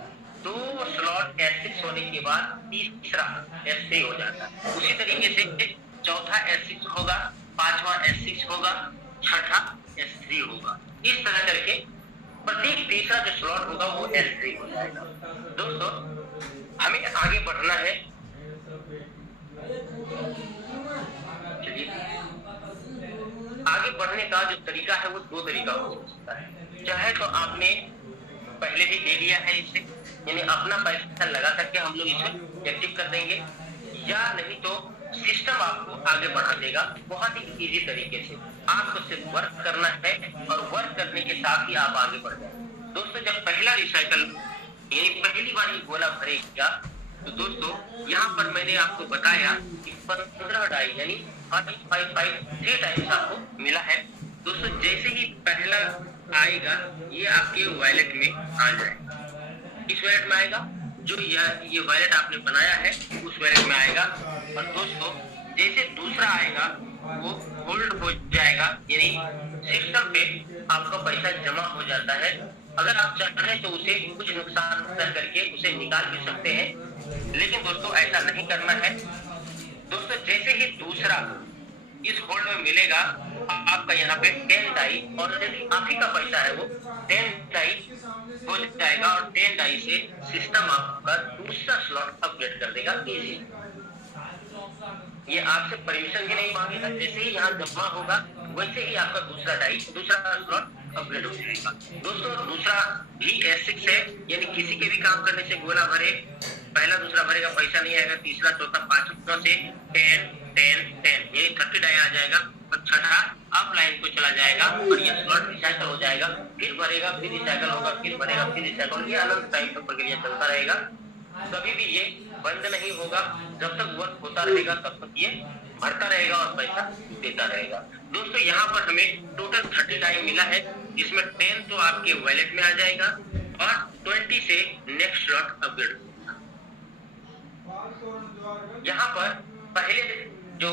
2 स्लॉट S6 होने के बाद तीसरा S3 हो जाता है। उसी तरीके से चौथा S6 होगा, पांचवा S6 होगा, छठा S3 होगा। इस तरह करके प्रत्येक तीसरा जो स्लॉट होगा वो S3 हो जाएगा। दोस्तों हमें आगे बढ़ना है। आगे बढ़ने का जो तरीका है वो 2 तरीका हो सकता है। चाहे तो आपने पहले ही दे लिया है इसे, यानी अपना पैसा लगा करके हम लोग इसे एक्टिव कर देंगे, या नहीं तो सिस्टम आपको आगे बढ़ा देगा बहुत ही इजी तरीके से। आपको सिर्फ वर्क करना है और वर्क करने के साथ ही आप आगे बढ़ जाएंगे। दोस्तों जब पहला रिसाइकल यानी पहली बार ये गोला भरेगा तो दोस्तों यहाँ पर मैंने आपको बताया कि 15 डाई यानी 3 टाइम्स आपको मिला है। दोस्तों जैसे ही पहला आएगा ये आपके वॉलेट में आ जाएगा, इस वॉलेट में आएगा, जो ये वॉलेट आपने बनाया है उस वॉलेट में आएगा। और दोस्तों जैसे दूसरा आएगा वो होल्ड हो जाएगा, यानी सिस्टम पे आपका पैसा जमा हो जाता है। अगर आप चाहें तो उसे कुछ नुकसान कर करके उसे निकाल भी सकते हैं, लेकिन दोस्तों ऐसा नहीं करना है। दोस्तों जैसे ही दूसरा इस होल्ड में मिलेगा आपका यहाँ पे 10 डाई ऑलरेडी आप ही का पैसा है वो 10 डाई हो जाएगा और 10 डाई से सिस्टम आपका दूसरा स्लॉट अपग्रेड कर देगा इजी। ये आपसे परमिशन भी नहीं मांगेगा, जैसे ही यहाँ जमा होगा वैसे ही आपका दूसरा स्लॉट अपग्रेड हो जाएगा। दोस्तों दूसरा भी S6 है, यानी किसी के भी काम करने से गोला भरे पहला दूसरा भरेगा पैसा नहीं आएगा, तीसरा चौथा पांचवा से 10 ये 30 डाई आ जाएगा और छठा अप लाइन को चला जाएगा और ये स्लॉट रिसाइकल हो जाएगा, फिर भरेगा फिर रिसाइकल होगा, फिर भरेगा फिर रिसाइकल। ये अनंत टाइम तक प्रक्रिया चलता रहेगा, कभी भी ये बंद नहीं होगा। जब तक वर्क होता रहेगा तब तक ये भरता रहेगा और पैसा देता रहेगा। दोस्तों यहाँ पर हमें टोटल 30 डाई मिला है, जिसमें 10 तो आपके वॉलेट में आ जाएगा और 20 से नेक्स्ट स्लॉट अपग्रेड होगा। यहाँ पर पहले जो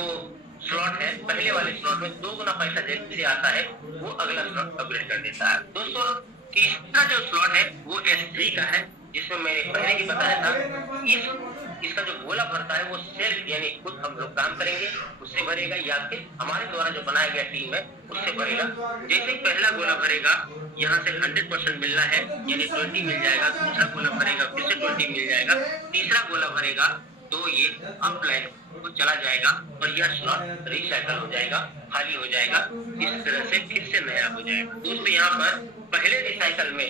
स्लॉट है पहले वाले स्लॉट में 2 गुना पैसा जैसे आता है वो अगला स्लॉट अपग्रेड कर देता है। दोस्तों तीसरा जो स्लॉट है वो S3 का है, जिसमें मैंने पहले ही बताया था इसका जो गोला भरता है वो सेल्फ यानी खुद हम लोग काम करेंगे उससे भरेगा, या फिर हमारे द्वारा जो बनाया गया टीम है उससे भरेगा। जैसे ही पहला गोला भरेगा यहाँ से 100% मिलना है यानी 20 मिल जाएगा, दूसरा गोला भरेगा फिर से 20 मिल जाएगा, तीसरा गोला भरेगा तो ये अप लाइन को चला जाएगा और यह स्लॉट रिसाइकल हो जाएगा, खाली हो जाएगा, इस तरह से फिर से नया हो जाएगा। दोस्तों यहाँ पर पहले रिसाइकल में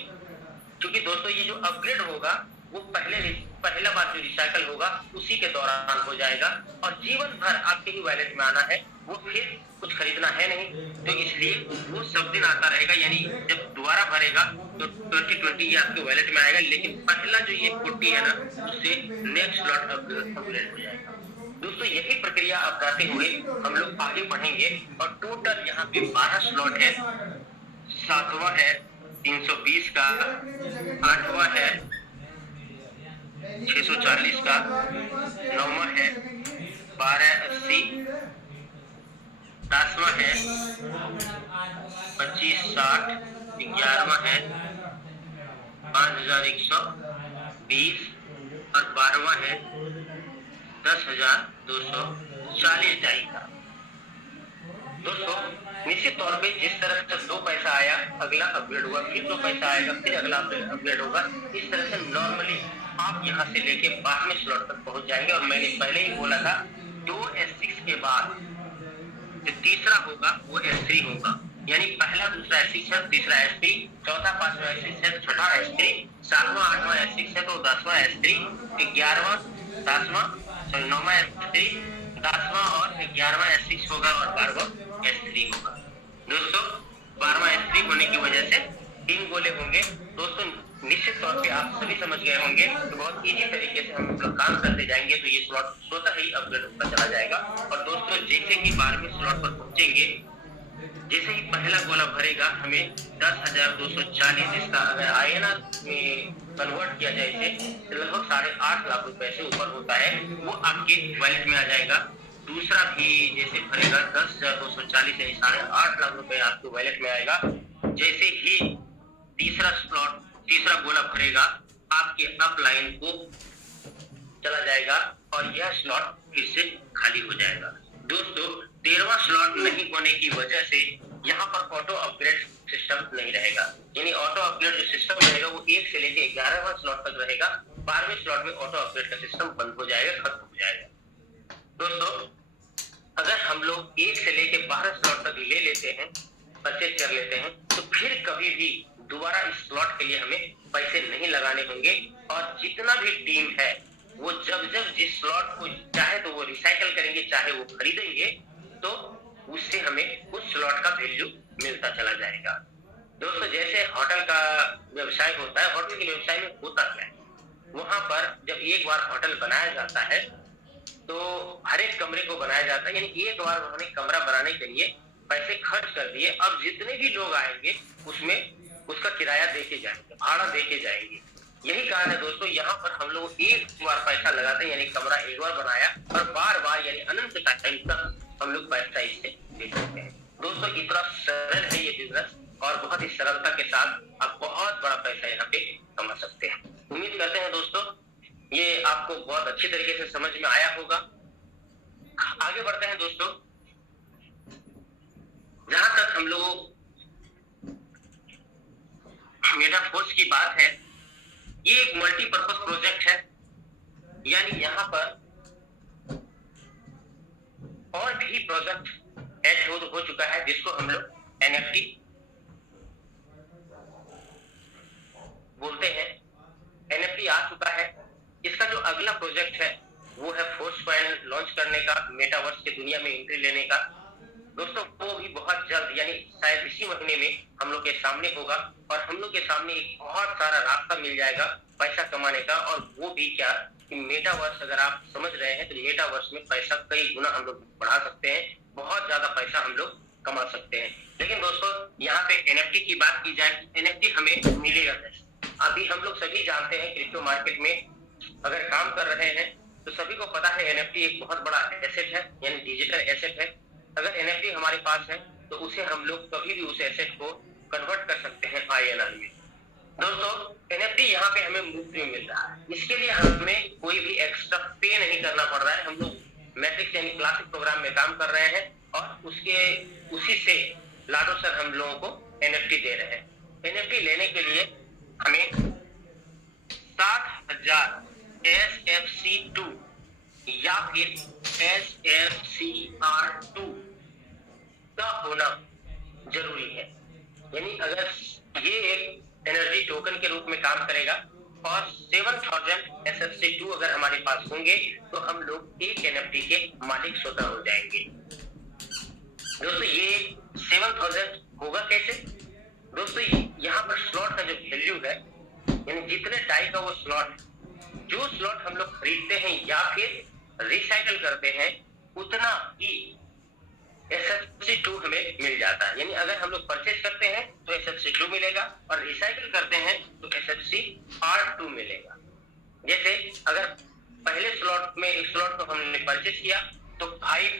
क्योंकि दोस्तों ये जो अपग्रेड होगा वो पहला बार जो रिसाइकल होगा उसी के दौरान हो जाएगा और जीवन भर आपके ही वॉलेट में आना है, वो फिर कुछ खरीदना है नहीं, तो इसलिए वो सब दिन आता रहेगा। यानी जब दोबारा भरेगा तो 2020 ये आपके वॉलेट में आएगा, लेकिन पहला जो ये 40 है ना उससे नेक्स्ट स्लॉट अपग्रेड हो जाएगा। दोस्तों यही प्रक्रिया अपनाते हुए हम लोग आगे बढ़ेंगे और टोटल यहाँ पे 12 स्लॉट है, 7वां है 320 का, 8वां है 640 का, 9वां है 1280, 10वां है 2560, 11वां है 5120 और 12वां है 10,240 डाई का। दोस्तों निश्चित तौर पे जिस तरह से 2 पैसा आया, अगला अपग्रेड हुआ, फिर 2 पैसा आएगा, फिर अगला अपग्रेड होगा, इस तरह से नॉर्मली आप यहाँ से लेके 12वें स्लॉट तक पहुंच जाएंगे। और मैंने पहले ही बोला था 2 S6 के बाद जो तीसरा होगा वो S3 होगा, यानी पहला दूसरा S6 है, तीसरा S3, चौथा पांचवा S6 है, छठा S3, 7वां 8वां S6 है तो 10वां S3, 11वां 10वां 9वां S3, 10वां और 11वां S6 होगा और 12वां S3 होगा। दोस्तों 12वां S3 होने की वजह से 3 गोले होंगे। दोस्तों निश्चित तौर पे आप सभी समझ गए होंगे तो बहुत इजी तरीके से हम लोग काम करते जाएंगे तो ये स्लॉट स्वतः ही अपग्रेड होता चला जाएगा। और दोस्तों जैसे ही 12वें स्लॉट पर पहुंचेंगे, जैसे ही पहला गोला भरेगा हमें 10,240, इसका अगर INR में कन्वर्ट किया जाए इसे तो लगभग 8.5 लाख रुपए से ऊपर होता है, वो आपके वॉलेट में आ जाएगा। दूसरा भी जैसे भरेगा 10,240 यानी 8.5 लाख रुपए आपके वॉलेट में आएगा। जैसे ही तीसरा गोला भरेगा आपके अप लाइन को चला जाएगा और यह स्लॉट फिर से खाली हो जाएगा। दोस्तों 13वां स्लॉट नहीं होने की वजह से यहाँ पर ऑटो अपग्रेड सिस्टम नहीं रहेगा, यानी ऑटो अपग्रेड जो सिस्टम रहेगा वो 1 से लेके 11वां स्लॉट तक रहेगा। 12वें स्लॉट में ऑटो अपग्रेड का सिस्टम बंद हो जाएगा, खत्म हो जाएगा। दोस्तों अगर हम लोग 1 से लेके 12 स्लॉट तक ले लेते हैं, परचेज कर लेते हैं, तो फिर कभी भी दोबारा इस स्लॉट के लिए हमें पैसे नहीं लगाने होंगे। और जितना भी टीम है वो जब जिस स्लॉट को चाहे तो वो रिसाइकल करेंगे, चाहे वो खरीदेंगे, तो उससे हमें उस स्लॉट का वैल्यू मिलता चला जाएगा। दोस्तों जैसे होटल का व्यवसाय होता है, होटल के व्यवसाय में होता क्या है, वहां पर जब एक बार होटल बनाया जाता है तो हर एक कमरे को बनाया जाता है, यानी एक बार उन्होंने कमरा बनाने के लिए पैसे खर्च कर दिए, अब जितने भी लोग आएंगे उसमें उसका किराया देके जाएंगे, भाड़ा देके जाएंगे। यही कारण है दोस्तों, यहाँ पर हम लोग एक बार पैसा लगाते हैं, यानी कमरा एक बार बनाया और बार बार यानी अनंत टाइम तक हम लोग पैसा इससे दे सकते हैं। दोस्तों इतना सरल है ये बिजनेस और बहुत ही सरलता के साथ आप बहुत बड़ा पैसा यहाँ पे कमा सकते हैं। उम्मीद करते हैं दोस्तों ये आपको बहुत अच्छी तरीके से समझ में आया होगा। आगे बढ़ते हैं दोस्तों, जहां तक हम लोग मेटाफोर्स की बात है, ये एक मल्टीपर्पज प्रोजेक्ट है, यानी यहाँ पर और भी प्रोजेक्ट ऐड हो चुका है जिसको हम लोग NFT बोलते हैं। NFT आ चुका है। इसका जो अगला प्रोजेक्ट है वो है फोर्स कॉइन लॉन्च करने का, मेटावर्स की दुनिया में एंट्री लेने का। दोस्तों वो भी बहुत जल्द यानी शायद इसी महीने में हम लोग के सामने होगा और हम लोग के सामने एक बहुत सारा रास्ता मिल जाएगा पैसा कमाने का। और वो भी क्या कि मेटावर्स, अगर आप समझ रहे हैं तो मेटावर्स में पैसा कई गुना हम लोग बढ़ा सकते हैं, बहुत ज्यादा पैसा हम लोग कमा सकते हैं। लेकिन दोस्तों यहाँ पे NFT की बात की जाए, NFT हमें मिलेगा कैसे? अभी हम लोग सभी जानते हैं क्रिप्टो मार्केट में अगर काम कर रहे हैं तो सभी को पता है NFT एक बहुत बड़ा एसेट है, यानी डिजिटल एसेट है। अगर NFT हमारे पास है तो उसे हम लोग कभी भी उस एसेट को कन्वर्ट कर सकते हैं INR में। दोस्तों NFT यहाँ पे हमें मुफ्त में मिल रहा है, इसके लिए हमें कोई भी एक्स्ट्रा पे नहीं करना पड़ रहा है। हम लोग मैट्रिक्स यानी क्लासिक प्रोग्राम में काम कर रहे हैं और उसी से लाडो सर हम लोगों को NFT दे रहे हैं। NFT लेने के लिए हमें 60,000 SFC2 या फिर SFCR2 का होना जरूरी है, यानी अगर ये एक एनर्जी टोकन के रूप में काम करेगा और 7,000 SFC2 अगर हमारे पास होंगे तो हम लोग एक NFT के मालिक स्वतः हो जाएंगे। दोस्तों ये 7,000 होगा कैसे? दोस्तों यहाँ पर स्लॉट का जो वैल्यू है, यानी जितने डाई का वो स्लॉट, जो स्लॉट हम लोग खरीदते हैं या फिर रिसाइकल करते हैं, उतना ही SFC2 हमें मिल जाता है। यानी अगर हम लोग परचेज करते हैं तो SFC2 मिलेगा और रिसाइकल करते हैं तो SFCR2 मिलेगा। जैसे अगर पहले स्लॉट में एक स्लॉट को हमने परचेज किया तो 5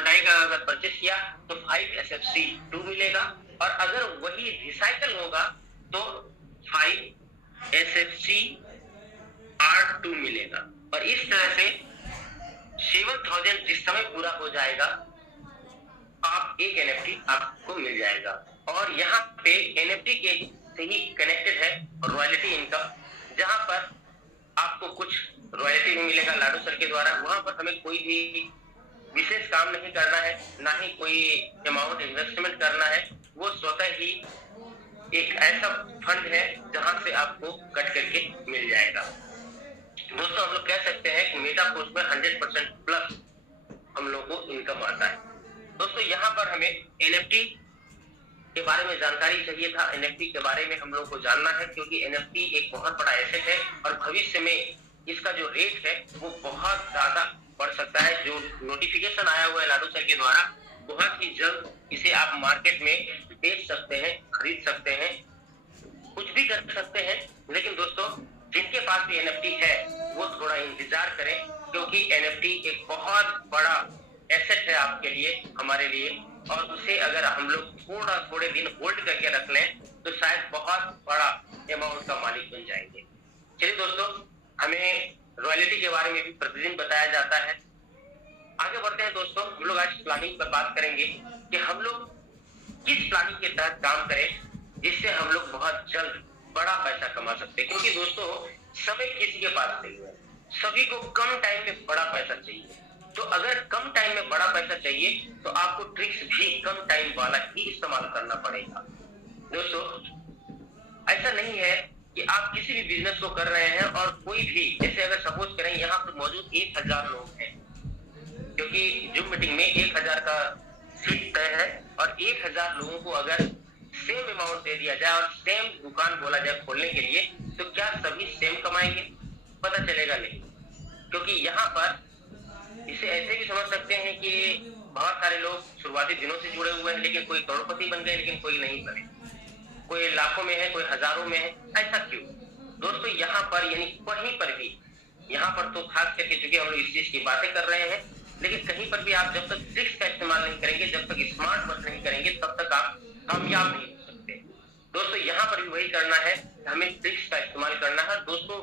डाई का अगर परचेस किया तो 5 SFC2 मिलेगा, और अगर वही रिसाइकल होगा तो 5 SFCR2 मिलेगा। और इस तरह से 7000 जिस समय पूरा हो जाएगा आप एक NFT आपको मिल जाएगा। और यहाँ पे NFT के से ही कनेक्टेड है रॉयल्टी इनकम, जहां पर आपको कुछ रॉयल्टी भी मिलेगा लाडू सर के द्वारा। वहां पर हमें कोई भी विशेष काम नहीं करना है, ना ही कोई अमाउंट इन्वेस्टमेंट करना है, वो स्वतः ही एक ऐसा फंड है जहां से आपको कट करके मिल जाएगा। दोस्तों हम लोग कह सकते हैं कि मेटा पोस्ट में 100% प्लस हम लोग को इनकम आता है। दोस्तों यहाँ पर हमें NFT के बारे में जानकारी चाहिए था, NFT के बारे में हम लोग को जानना है, क्योंकि NFT एक बहुत बड़ा एसेट है और भविष्य में इसका जो रेट है वो बहुत ज्यादा बढ़ सकता है। जो नोटिफिकेशन आया हुआ है लाडू सर के द्वारा, बहुत ही जल्द इसे आप मार्केट में बेच सकते हैं, खरीद सकते हैं, कुछ भी कर सकते हैं। लेकिन दोस्तों जिनके पास भी NFT है वो थोड़ा इंतजार करें, क्योंकि NFT एक बहुत बड़ा एसेट है आपके लिए, हमारे लिए, और उसे अगर हम लोग थोड़े दिन होल्ड करके रख लें तो शायद बहुत बड़ा अमाउंट का मालिक बन जाएंगे। चलिए दोस्तों, हमें रॉयल्टी के बारे में भी प्रतिदिन बताया जाता है। आगे बढ़ते हैं दोस्तों, हम लोग आज प्लानिंग पर बात करेंगे कि हम लोग किस प्लानिंग के तहत काम करें जिससे हम लोग बहुत जल्द बड़ा पैसा कमा सकते हैं। क्योंकि दोस्तों समय किसी के पास नहीं है, सभी को कम टाइम में बड़ा पैसा चाहिए। तो अगर कम टाइम में बड़ा पैसा चाहिए तो आपको ट्रिक्स भी कम टाइम वाला ही इस्तेमाल करना पड़ेगा। दोस्तों ऐसा नहीं है कि आप किसी भी बिजनेस को कर रहे हैं और कोई भी, जैसे अगर सपोज करें यहाँ पर मौजूद 1000 लोग हैं, क्योंकि जूम मीटिंग में 1000 का सीट तय है, और 1000 लोगों को अगर सेम अमाउंट दे दिया जाए और सेम दुकान बोला जाए खोलने के लिए, तो क्या सभी सेम कमाएंगे? पता चलेगा नहीं। क्योंकि यहाँ पर इसे ऐसे भी समझ सकते हैं कि बहुत सारे लोग शुरुआती दिनों से जुड़े हुए हैं, लेकिन कोई करोड़पति बन गए लेकिन कोई नहीं बने, कोई लाखों में है, कोई हजारों में है। ऐसा क्यों? दोस्तों यहाँ पर यानी कहीं पर भी, यहाँ पर तो खास करके चूंकि हम लोग इस चीज की बातें कर रहे हैं, लेकिन कहीं पर भी आप जब तक ट्रिक्स का इस्तेमाल नहीं करेंगे, जब तक स्मार्ट वर्क नहीं करेंगे, तब तक आप कामयाब नहीं हो सकते। दोस्तों यहाँ पर भी वही करना है, हमें ट्रिक्स का इस्तेमाल करना है। दोस्तों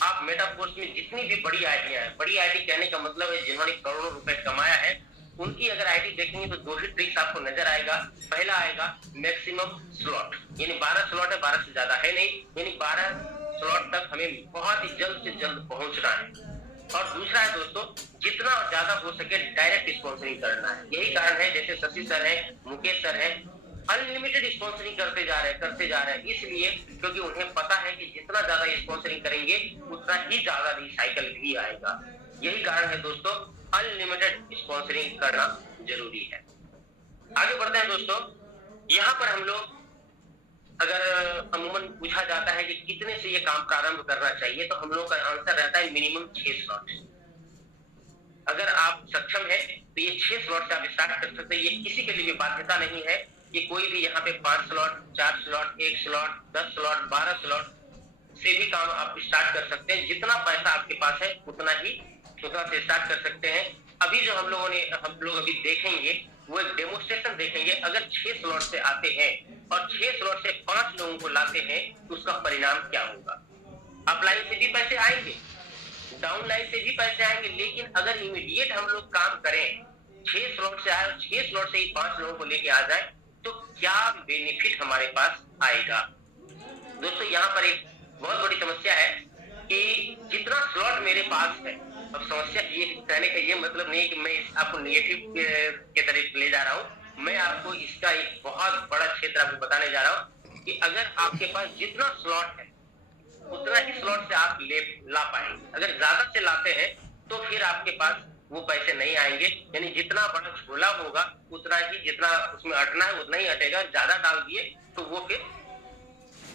आप मेटाफोर्स में जितनी भी बड़ी आईडिया है, बड़ी आईडी कहने का मतलब है जिन्होंने करोड़ों रुपए कमाया है, उनकी अगर आईडी देखेंगे तो 2 ही ट्रिक्स आपको नजर आएगा। पहला आएगा मैक्सिमम स्लॉट, यानी 12 स्लॉट है, 12 से ज्यादा है नहीं, यानी 12 स्लॉट तक हमें बहुत ही जल्द से जल्द पहुंचना है। और दूसरा है दोस्तों, जितना ज्यादा हो सके डायरेक्ट स्पॉन्सरिंग करना है। यही कारण है जैसे शशि सर है, मुकेश सर है, अनलिमिटेड स्पॉन्सरिंग करते जा रहे हैं, इसलिए क्योंकि उन्हें पता है कि जितना ज्यादा स्पॉन्सरिंग करेंगे उतना ही ज्यादा रिसाइकल भी आएगा। यही कारण है दोस्तों, अनलिमिटेड स्पॉन्सरिंग करना जरूरी है। आगे बढ़ते हैं दोस्तों, यहाँ पर हम लोग अगर अमूमन पूछा जाता है कि कितने से ये काम प्रारंभ करना चाहिए, तो हम लोग का आंसर रहता है मिनिमम 6 स्लॉट। अगर आप सक्षम है तो ये 6 स्लॉट से आप स्टार्ट कर सकते हैं। ये किसी के लिए भी बाध्यता नहीं है कि कोई भी यहाँ पे 5 slot, 4 slot, 1 slot, 10 slot, 12 slot से भी काम आप स्टार्ट कर सकते हैं। जितना पैसा आपके पास है उतना से स्टार्ट कर सकते हैं। अभी जो हम लोग अभी देखेंगे वो एक डेमोस्ट्रेशन देखेंगे। अगर 6 स्लॉट से आते हैं और 6 स्लॉट से 5 लोगों को लाते हैं तो उसका परिणाम क्या होगा? अपलाइन से भी पैसे आएंगे, डाउनलाइन से भी पैसे आएंगे, लेकिन अगर इमीडिएट हम लोग काम करें, 6 स्लॉट से आए और 6 स्लॉट से ही 5 लोगों को लेके आ जाए, तो क्या बेनिफिट हमारे पास आएगा? दोस्तों यहाँ पर एक बहुत बड़ी समस्या है कि जितना स्लॉट मेरे पास है, अब समस्या ये कहने का ये मतलब नहीं कि मैं आपको नेगेटिव के तरफ ले जा रहा हूँ, मैं आपको इसका एक बहुत बड़ा क्षेत्र आपको बताने जा रहा हूँ कि अगर आपके पास जितना स्लॉट है उतना ही स्लॉट से आप ला पाएंगे। अगर ज्यादा से लाते हैं तो फिर आपके पास वो पैसे नहीं आएंगे, यानी जितना बड़ा झोला होगा उतना ही, जितना उसमें अटना है उतना ही अटेगा। ज्यादा डाल दिए तो वो फिर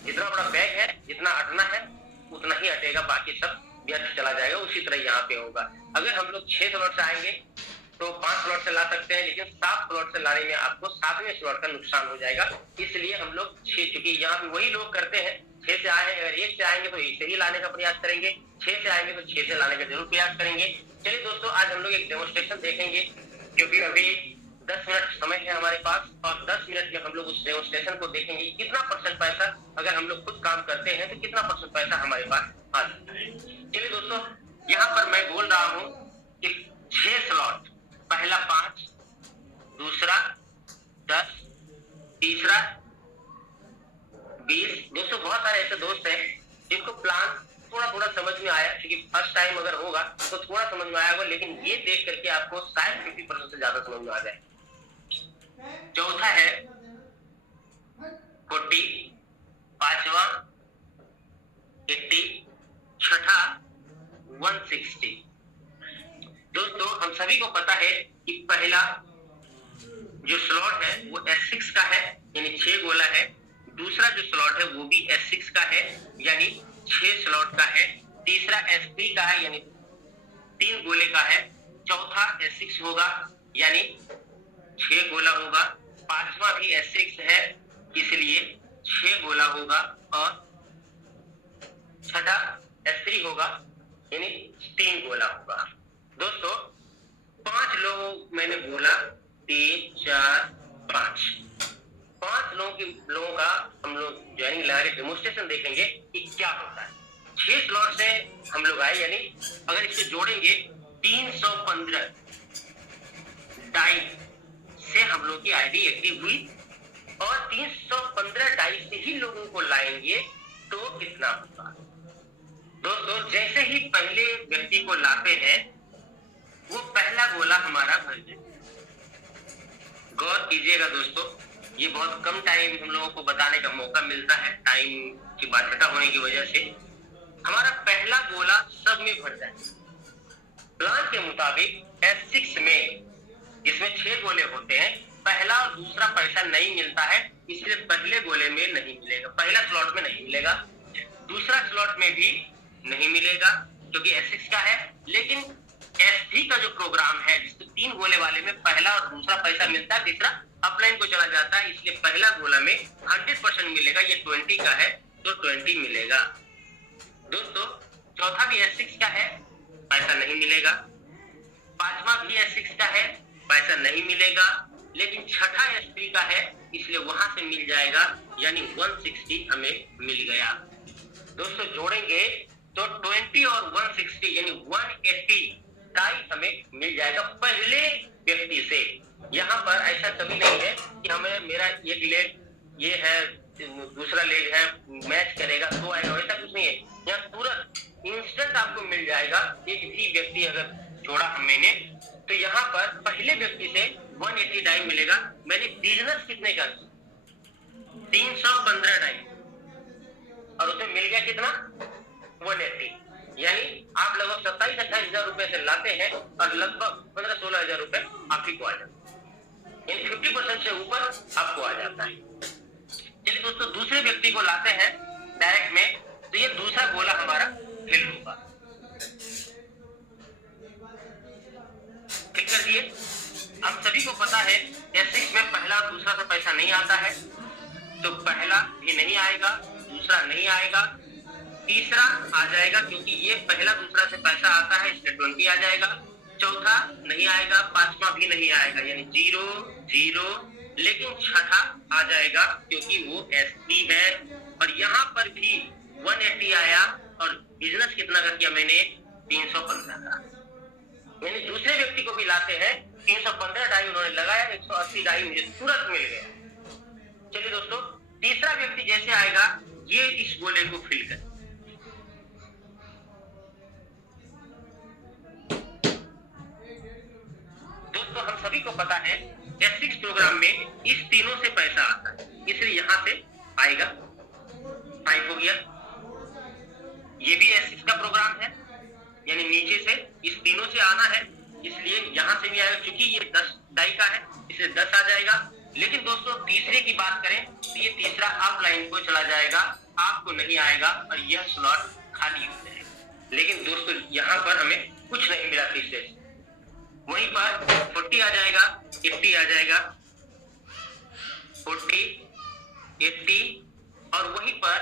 जितना बड़ा बैग है, जितना अटना है उतना ही अटेगा, बाकी सब व्यर्थ चला जाएगा। उसी तरह यहाँ पे होगा। अगर हम लोग 6 स्लॉट से आएंगे तो 5 स्लॉट से ला सकते हैं, लेकिन 7 स्लॉट से लाने में आपको 7वें स्लॉट का नुकसान हो जाएगा। इसलिए हम लोग 6, चूंकि यहाँ पे वही लोग करते हैं 6 से आए, अगर 1 से आएंगे तो 1 से ही लाने का प्रयास करेंगे, 6 से आएंगे तो 6 से लाने का जरूर प्रयास करेंगे। चलिए दोस्तों, आज हम लोग एक डेमोन्स्ट्रेशन देखेंगे, क्योंकि अभी 10 मिनट समय है हमारे पास, और 10 मिनट में हम लोग उस डेमोन्स्ट्रेशन को देखेंगे कितना % पैसा, अगर हम लोग खुद काम करते हैं तो कितना % पैसा हमारे पास आ जाता है। चलिए दोस्तों, यहाँ पर मैं बोल रहा हूँ कि 6 स्लॉट, पहला 5, दूसरा 10, तीसरा 20। दोस्तों बहुत सारे ऐसे दोस्त हैं जिनको प्लान थोड़ा थोड़ा समझ में आया, क्योंकि फर्स्ट टाइम अगर होगा तो थोड़ा समझ में आया होगा, लेकिन ये देख करके आपको शायद 50% से ज्यादा समझ में आ जाए। चौथा है 40, पांचवा 80, छठा 160। दोस्तों हम सभी को पता है कि पहला जो स्लॉट है वो S6 का है, यानी 6 गोला है। दूसरा जो स्लॉट है वो भी S6 का है, यानी 6 स्लॉट का है। तीसरा S3 का है, यानी 3 गोले का है। चौथा S6 होगा, यानी 6 गोला होगा। पांचवा भी S6 है, इसलिए 6 गोला होगा। और छठा S3 होगा, यानी 3 गोला होगा। दोस्तों 5 लोग मैंने बोला, 3, 4, 5 लोगों का हम लोग ज्वाइनिंग लगा के डेमोन्स्ट्रेशन देखेंगे कि क्या होता है। 6 स्लॉट से हम लोग आए, यानी अगर इसको जोड़ेंगे 315 डाई से हम लोग की आईडी एक्टिव हुई, और 315 डाई से ही लोगों को लाएंगे तो कितना होगा। दोस्तों जैसे ही पहले व्यक्ति को लाते हैं वो पहला गोला हमारा भर जाए। गौर कीजिएगा दोस्तों, ये बहुत कम टाइम हम लोगों को बताने का मौका मिलता है, टाइम की बाध्यता होने की वजह से। हमारा पहला गोला सब में भर जाए। प्लान के मुताबिक S6 में, जिसमें 6 गोले होते हैं, पहला और दूसरा पैसा नहीं मिलता है, इसलिए पहले गोले में नहीं मिलेगा, पहला स्लॉट में नहीं मिलेगा। दूसरा स्लॉट में भी नहीं मिलेगा क्योंकि S6 का है। लेकिन S3 का जो प्रोग्राम है, जिसमें 3 गोले वाले में पहला और दूसरा पैसा मिलता है, तीसरा अपलाइन को चला जाता है, इसलिए पहला गोला में 100% मिलेगा। ये 20 का है तो 20 मिलेगा। दोस्तों चौथा भी S6 का है, पैसा नहीं मिलेगा। पांचवा भी S6 का है, पैसा नहीं मिलेगा। लेकिन छठा S3 का है, इसलिए वहां से मिल जाएगा, यानी 160 हमें मिल गया। दोस्तों जोड़ेंगे तो 20 और 160 यानी 180 टाई हमें मिल जाएगा पहले व्यक्ति से। यहाँ पर ऐसा कभी नहीं है कि हमें मेरा एक लेग ये है, दूसरा लेग है, मैच करेगा तो आएगा, ऐसा कुछ नहीं है। यहाँ तुरंत इंस्टेंट आपको मिल जाएगा। एक भी व्यक्ति अगर जोड़ा मैंने, तो यहाँ पर पहले व्यक्ति से 180 डाई मिलेगा। मैंने बिजनेस कितने का, 315 डाई, और उसे मिल गया कितना, 180। यानी आप लगभग 27-28 हजार रुपए से लाते हैं और लगभग 15-16 हजार रुपए आप ही को आ जाता है, यानी 50% से ऊपर आपको आ जाता है। चलिए दोस्तों दूसरे व्यक्ति को लाते हैं डायरेक्ट में, तो ये दूसरा गोला हमारा फिल होगा। फिल कर दिए। हम सभी को पता है S6 में पहला और दूसरा से पैसा नहीं आता है, तो पहला भी नहीं आएगा, दूसरा नहीं आएगा, तीसरा आ जाएगा क्योंकि ये पहला दूसरा से पैसा आता है, इसलिए 20 आ जाएगा। चौथा नहीं आएगा, पांचवा भी नहीं आएगा, यानी 0 0। लेकिन छठा आ जाएगा क्योंकि वो S3 है, और यहाँ पर भी 180 आया, और बिजनेस कितना कर दिया मैंने, 315 का। यानी दूसरे व्यक्ति को भी लाते हैं, 315 डाई उन्होंने लगाया, 180 डाई मुझे तुरंत मिल गया। चलिए दोस्तों तीसरा व्यक्ति जैसे आएगा, ये इस गोले को फिल कर। दोस्तों हम सभी को पता है S6 प्रोग्राम में इस तीनों से पैसा आता है, इसलिए यहां से आएगा, 5 हो गया। ये भी S6 का प्रोग्राम है, यानी नीचे से इस तीनों से आना है, इसलिए यहां से भी आएगा। क्योंकि ये 10 डाई का है, इसलिए 10 आ जाएगा। लेकिन दोस्तों तीसरे की बात करें तो ये तीसरा अप लाइन को चला जाएगा, आपको नहीं आएगा, और यह स्लॉट खाली हो जाएगा। लेकिन दोस्तों यहाँ पर हमें कुछ नहीं मिला तीसरे से। वहीं पर 40 आ जाएगा, 80 आ जाएगा, 40, 80, और वहीं पर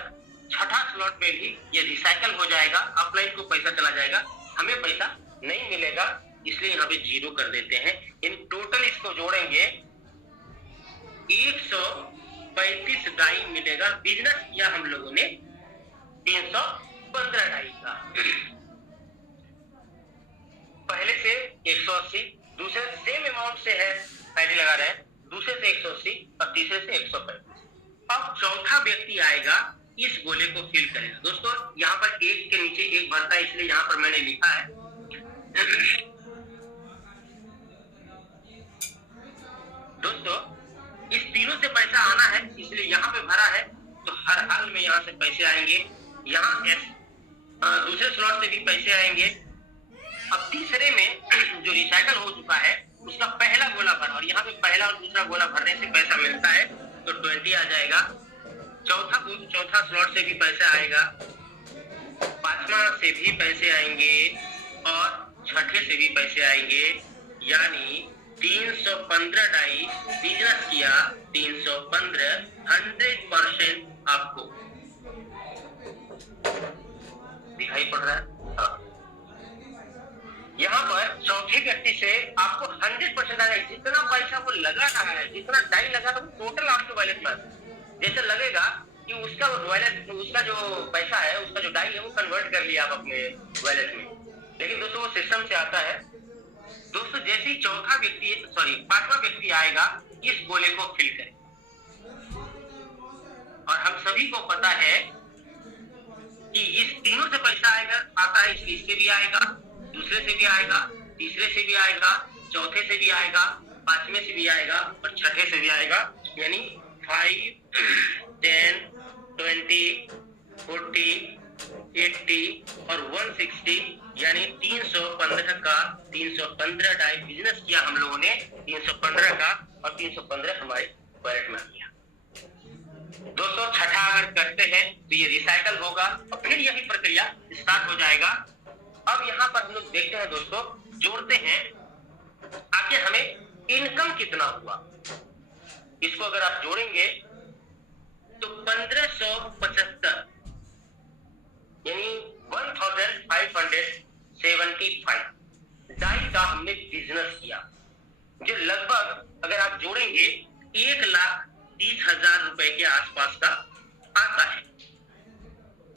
छठा स्लॉट में भी ये रिसाइकल हो जाएगा, अपलाइन को पैसा चला जाएगा, हमें पैसा नहीं मिलेगा, इसलिए यहाँ पे 0 कर देते हैं। इन टोटल इसको जोड़ेंगे 135 डाई मिलेगा। बिजनेस किया हम लोगों ने 315 डाई का। पहले से 180, दूसरे सेम अमाउंट से है, पहले लगा रहे हैं, दूसरे से 180 और तीसरे से 135। अब चौथा व्यक्ति आएगा, इस गोले को फिल करेगा। दोस्तों यहाँ पर एक के नीचे एक भरता है, इसलिए यहाँ पर मैंने लिखा है दोस्तों इस तीनों से पैसा आना है, इसलिए यहाँ पे भरा है, तो हर हाल में यहाँ से पैसे आएंगे। यहाँ दूसरे स्लॉट से भी पैसे आएंगे। अब तीसरे में जो रिसाइकल हो चुका है उसका पहला गोला भरा, और यहाँ पे पहला और दूसरा गोला भरने से पैसा मिलता है, तो 20 आ जाएगा। चौथा स्लॉट से भी पैसा आएगा, पांचवा से भी पैसे आएंगे और छठे से भी पैसे आएंगे। यानी 315 डाई बिजनेस किया, 315 100% आपको दिखाई पड़ रहा है। यहाँ पर चौथे व्यक्ति से आपको 100% आएगा। जितना पैसा वो लगा रहा है, जितना डाई लगा रहा है, टोटल आपको वॉलेट में जैसे लगेगा कि उसका वॉलेट, उसका जो पैसा है, उसका जो डाई है वो कन्वर्ट कर लिया आप अपने वॉलेट में। लेकिन दोस्तों वो सिस्टम से आता है। दोस्तों जैसे ही पांचवा व्यक्ति आएगा, इस गोले को फिल करें। और हम सभी को पता है कि इस तीनों से पैसा आता है, इसलिए इससे भी आएगा, दूसरे से भी आएगा, तीसरे से भी आएगा, चौथे से भी आएगा, पांचवें से भी आएगा और छठे से भी आएगा। यानी 5, 10, 20, 40, 80 और 160, यानी 315 का 315 डाई बिजनेस किया हम लोगों ने, 315 का, और 315 हमारे वॉलेट में आ गया। दोस्तों छठा अगर करते हैं तो ये रिसाइकल होगा और फिर यही प्रक्रिया स्टार्ट हो जाएगा। अब यहाँ पर हम लोग देखते हैं दोस्तों, जोड़ते हैं आखिर हमें इनकम कितना हुआ। इसको अगर आप जोड़ेंगे तो 1575 यानी 1575 डाई का हमने बिजनेस किया, जो लगभग अगर आप जोड़ेंगे 1,30,000 रुपए के आसपास का आता है।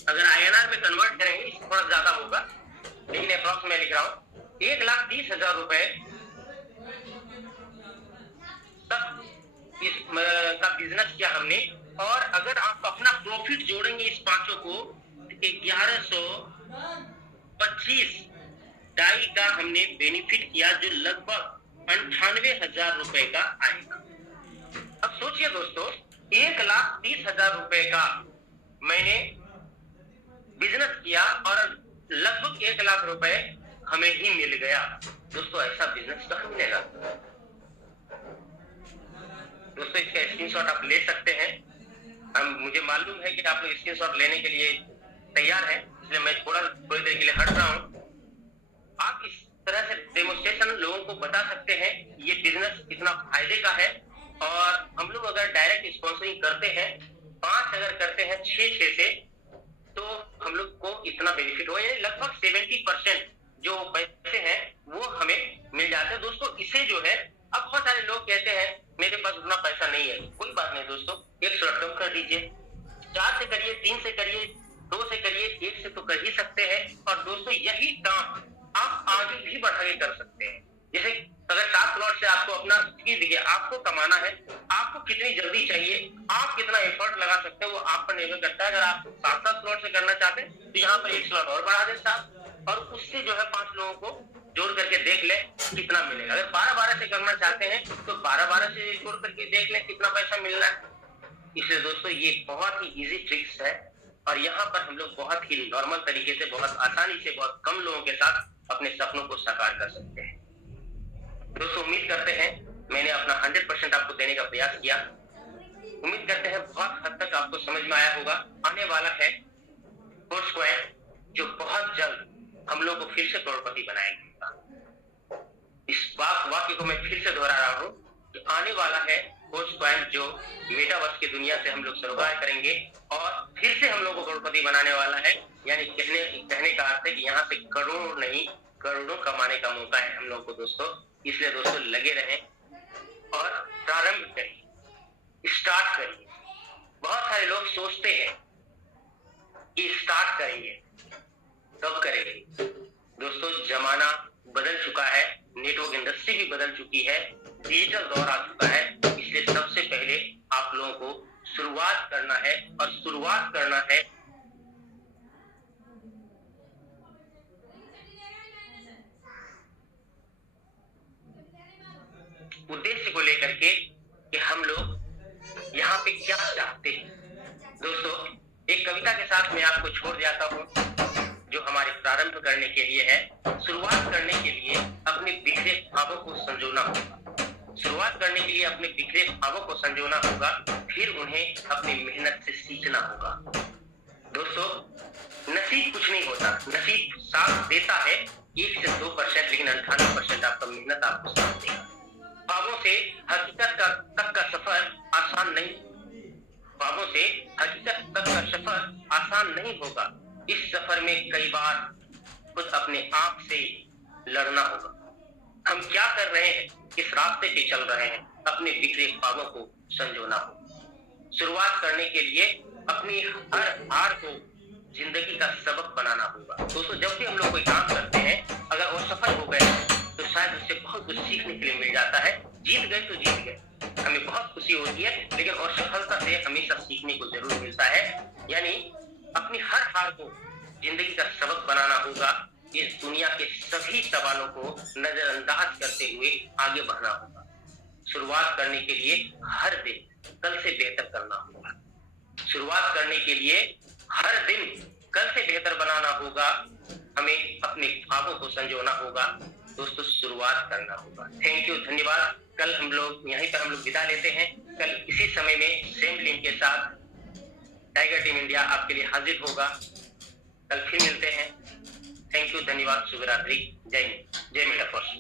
अगर INR में कन्वर्ट करेंगे इससे थोड़ा ज्यादा होगा, लेकिन अप्रॉक्स में लिख रहा हूं 1,30,000 रुपए तक इस का बिजनेस किया हमने। और अगर आप अपना प्रॉफिट जोड़ेंगे इस पांचों को, 1125 डाई का हमने बेनिफिट किया, जो लगभग 98,000 रुपए का आएगा। अब सोचिए दोस्तों, 1,30,000 रुपए का मैंने बिजनेस किया और लगभग 1 लाख रुपए हमें ही मिल गया। दोस्तों ऐसा बिजनेस कहाँ मिलेगा? दोस्तों इसका स्क्रीनशॉट आप ले सकते हैं। मुझे मालूम है कि आप लोग स्क्रीनशॉट लेने के लिए तैयार हैं, इसलिए मैं थोड़ी देर के लिए हट रहा हूं। आप इस तरह से डेमोन्स्ट्रेशन लोगों को बता सकते हैं ये बिजनेस कितना फायदे का है। और हम लोग अगर डायरेक्ट स्पॉन्सरिंग करते हैं, 5 अगर करते हैं 6 से, तो हम लोग को इतना बेनिफिट हो, यानी लगभग 70% जो पैसे हैं वो हमें मिल जाते हैं। दोस्तों इसे जो है, अब बहुत सारे लोग कहते हैं मेरे पास उतना पैसा नहीं है। कोई बात नहीं दोस्तों, 1 स्लॉट कम कर दीजिए, 4 से करिए, 3 से करिए, 2 से करिए, 1 से तो कर ही सकते हैं। और दोस्तों यही काम आप आगे भी बढ़ा के कर सकते हैं। जैसे अगर 7 स्लॉट से आपको अपना, देखिए आपको कमाना है, आपको कितनी जल्दी चाहिए, आप कितना एफर्ट लगा सकते हैं, वो आप पर निर्भर करता है। अगर आप 7 स्लॉट से करना चाहते हैं तो यहाँ पर 1 स्लॉट और बढ़ा दें साहब, और उससे जो है 5 लोगों को जोड़ करके देख ले कितना मिलेगा। अगर 12-12 से करना चाहते हैं तो 12-12 से जोड़ करके देख ले कितना पैसा मिलना है। इसलिए दोस्तों ये बहुत ही इजी ट्रिक्स है, और यहाँ पर हम लोग बहुत ही नॉर्मल तरीके से, बहुत आसानी से, बहुत कम लोगों के साथ अपने सपनों को साकार कर सकते हैं। दोस्तों उम्मीद करते हैं मैंने अपना 100% आपको देने का प्रयास किया। उम्मीद करते हैं बहुत हद तक आपको समझ में आया होगा। आने वाला है कोर्स क्वाइन, जो बहुत जल्द हम लोग को फिर से करोड़पति बनाएगा। इस वाक्य को मैं फिर से दोहरा रहा हूं कि आने वाला है पोस्ट क्वांट जो मेटावर्स की दुनिया से हम लोग सरोकार करेंगे और फिर से हम लोग को करोड़पति बनाने वाला है। यानी कहने का अर्थ है कि यहाँ से करोड़ नहीं करोड़ों कमाने का मौका है हम लोग को दोस्तों। इसलिए दोस्तों लगे रहें और प्रारंभ करिए, स्टार्ट करिए। बहुत सारे लोग सोचते हैं कि स्टार्ट करेंगे, कब करेंगे? दोस्तों जमाना बदल चुका है, नेटवर्क इंडस्ट्री भी बदल चुकी है, डिजिटल दौर आ चुका है। इसलिए सबसे पहले आप लोगों को शुरुआत करना है और शुरुआत करना है उद्देश्य को लेकर के कि हम लोग यहाँ पे क्या चाहते हैं। दोस्तों एक कविता के साथ मैं आपको छोड़ जाता हूँ जो हमारे प्रारंभ करने के लिए है। शुरुआत करने के लिए अपने बिखरे ख्वाबों को संजोना होगा। शुरुआत करने के लिए अपने बिखरे ख्वाबों को संजोना होगा, फिर उन्हें अपनी मेहनत से सींचना होगा। दोस्तों नसीब कुछ नहीं होता, नसीब साथ देता है 1 से 2%, लेकिन 98% आपका मेहनत आपको साथ देगा। ख्वाबों से हकीकत तक का सफर आसान नहीं, ख्वाबों से हकीकत तक का सफर आसान नहीं होगा। इस सफर में कई बार खुद अपने आप से लड़ना होगा। हम क्या कर रहे हैं, किस रास्ते पे चल रहे हैं, अपने बिखरे ख्वाबों को संजोना होगा। शुरुआत करने के लिए अपनी हर हार को जिंदगी का सबक बनाना होगा। दोस्तों जब भी हम लोग कोई काम करते हैं, अगर वो सफल हो गए तो शायद उससे बहुत कुछ सीखने के लिए मिल जाता है। जीत गए तो जीत गए, हमें बहुत खुशी होती है, लेकिन असफलता से हमेशा सीखने को जरूर मिलता है। यानी अपनी हर हार को जिंदगी का सबक बनाना होगा। इस दुनिया के सभी सवालों को नजरअंदाज करते हुए आगे बढ़ना होगा। शुरुआत करने के लिए हर दिन कल से बेहतर करना होगा। शुरुआत करने के लिए हर दिन कल से बेहतर बनाना होगा। हमें अपने ख्वाबों को संजोना होगा। दोस्तों शुरुआत करना होगा। थैंक यू, धन्यवाद। कल हम लोग यहीं पर हम लोग विदा लेते हैं। कल इसी समय में सेम लिंक के साथ टाइगर टीम इंडिया आपके लिए हाजिर होगा। कल फिर मिलते हैं। थैंक यू, धन्यवाद, शुभ रात्रि, जय हिंद, जय मेटावर्स।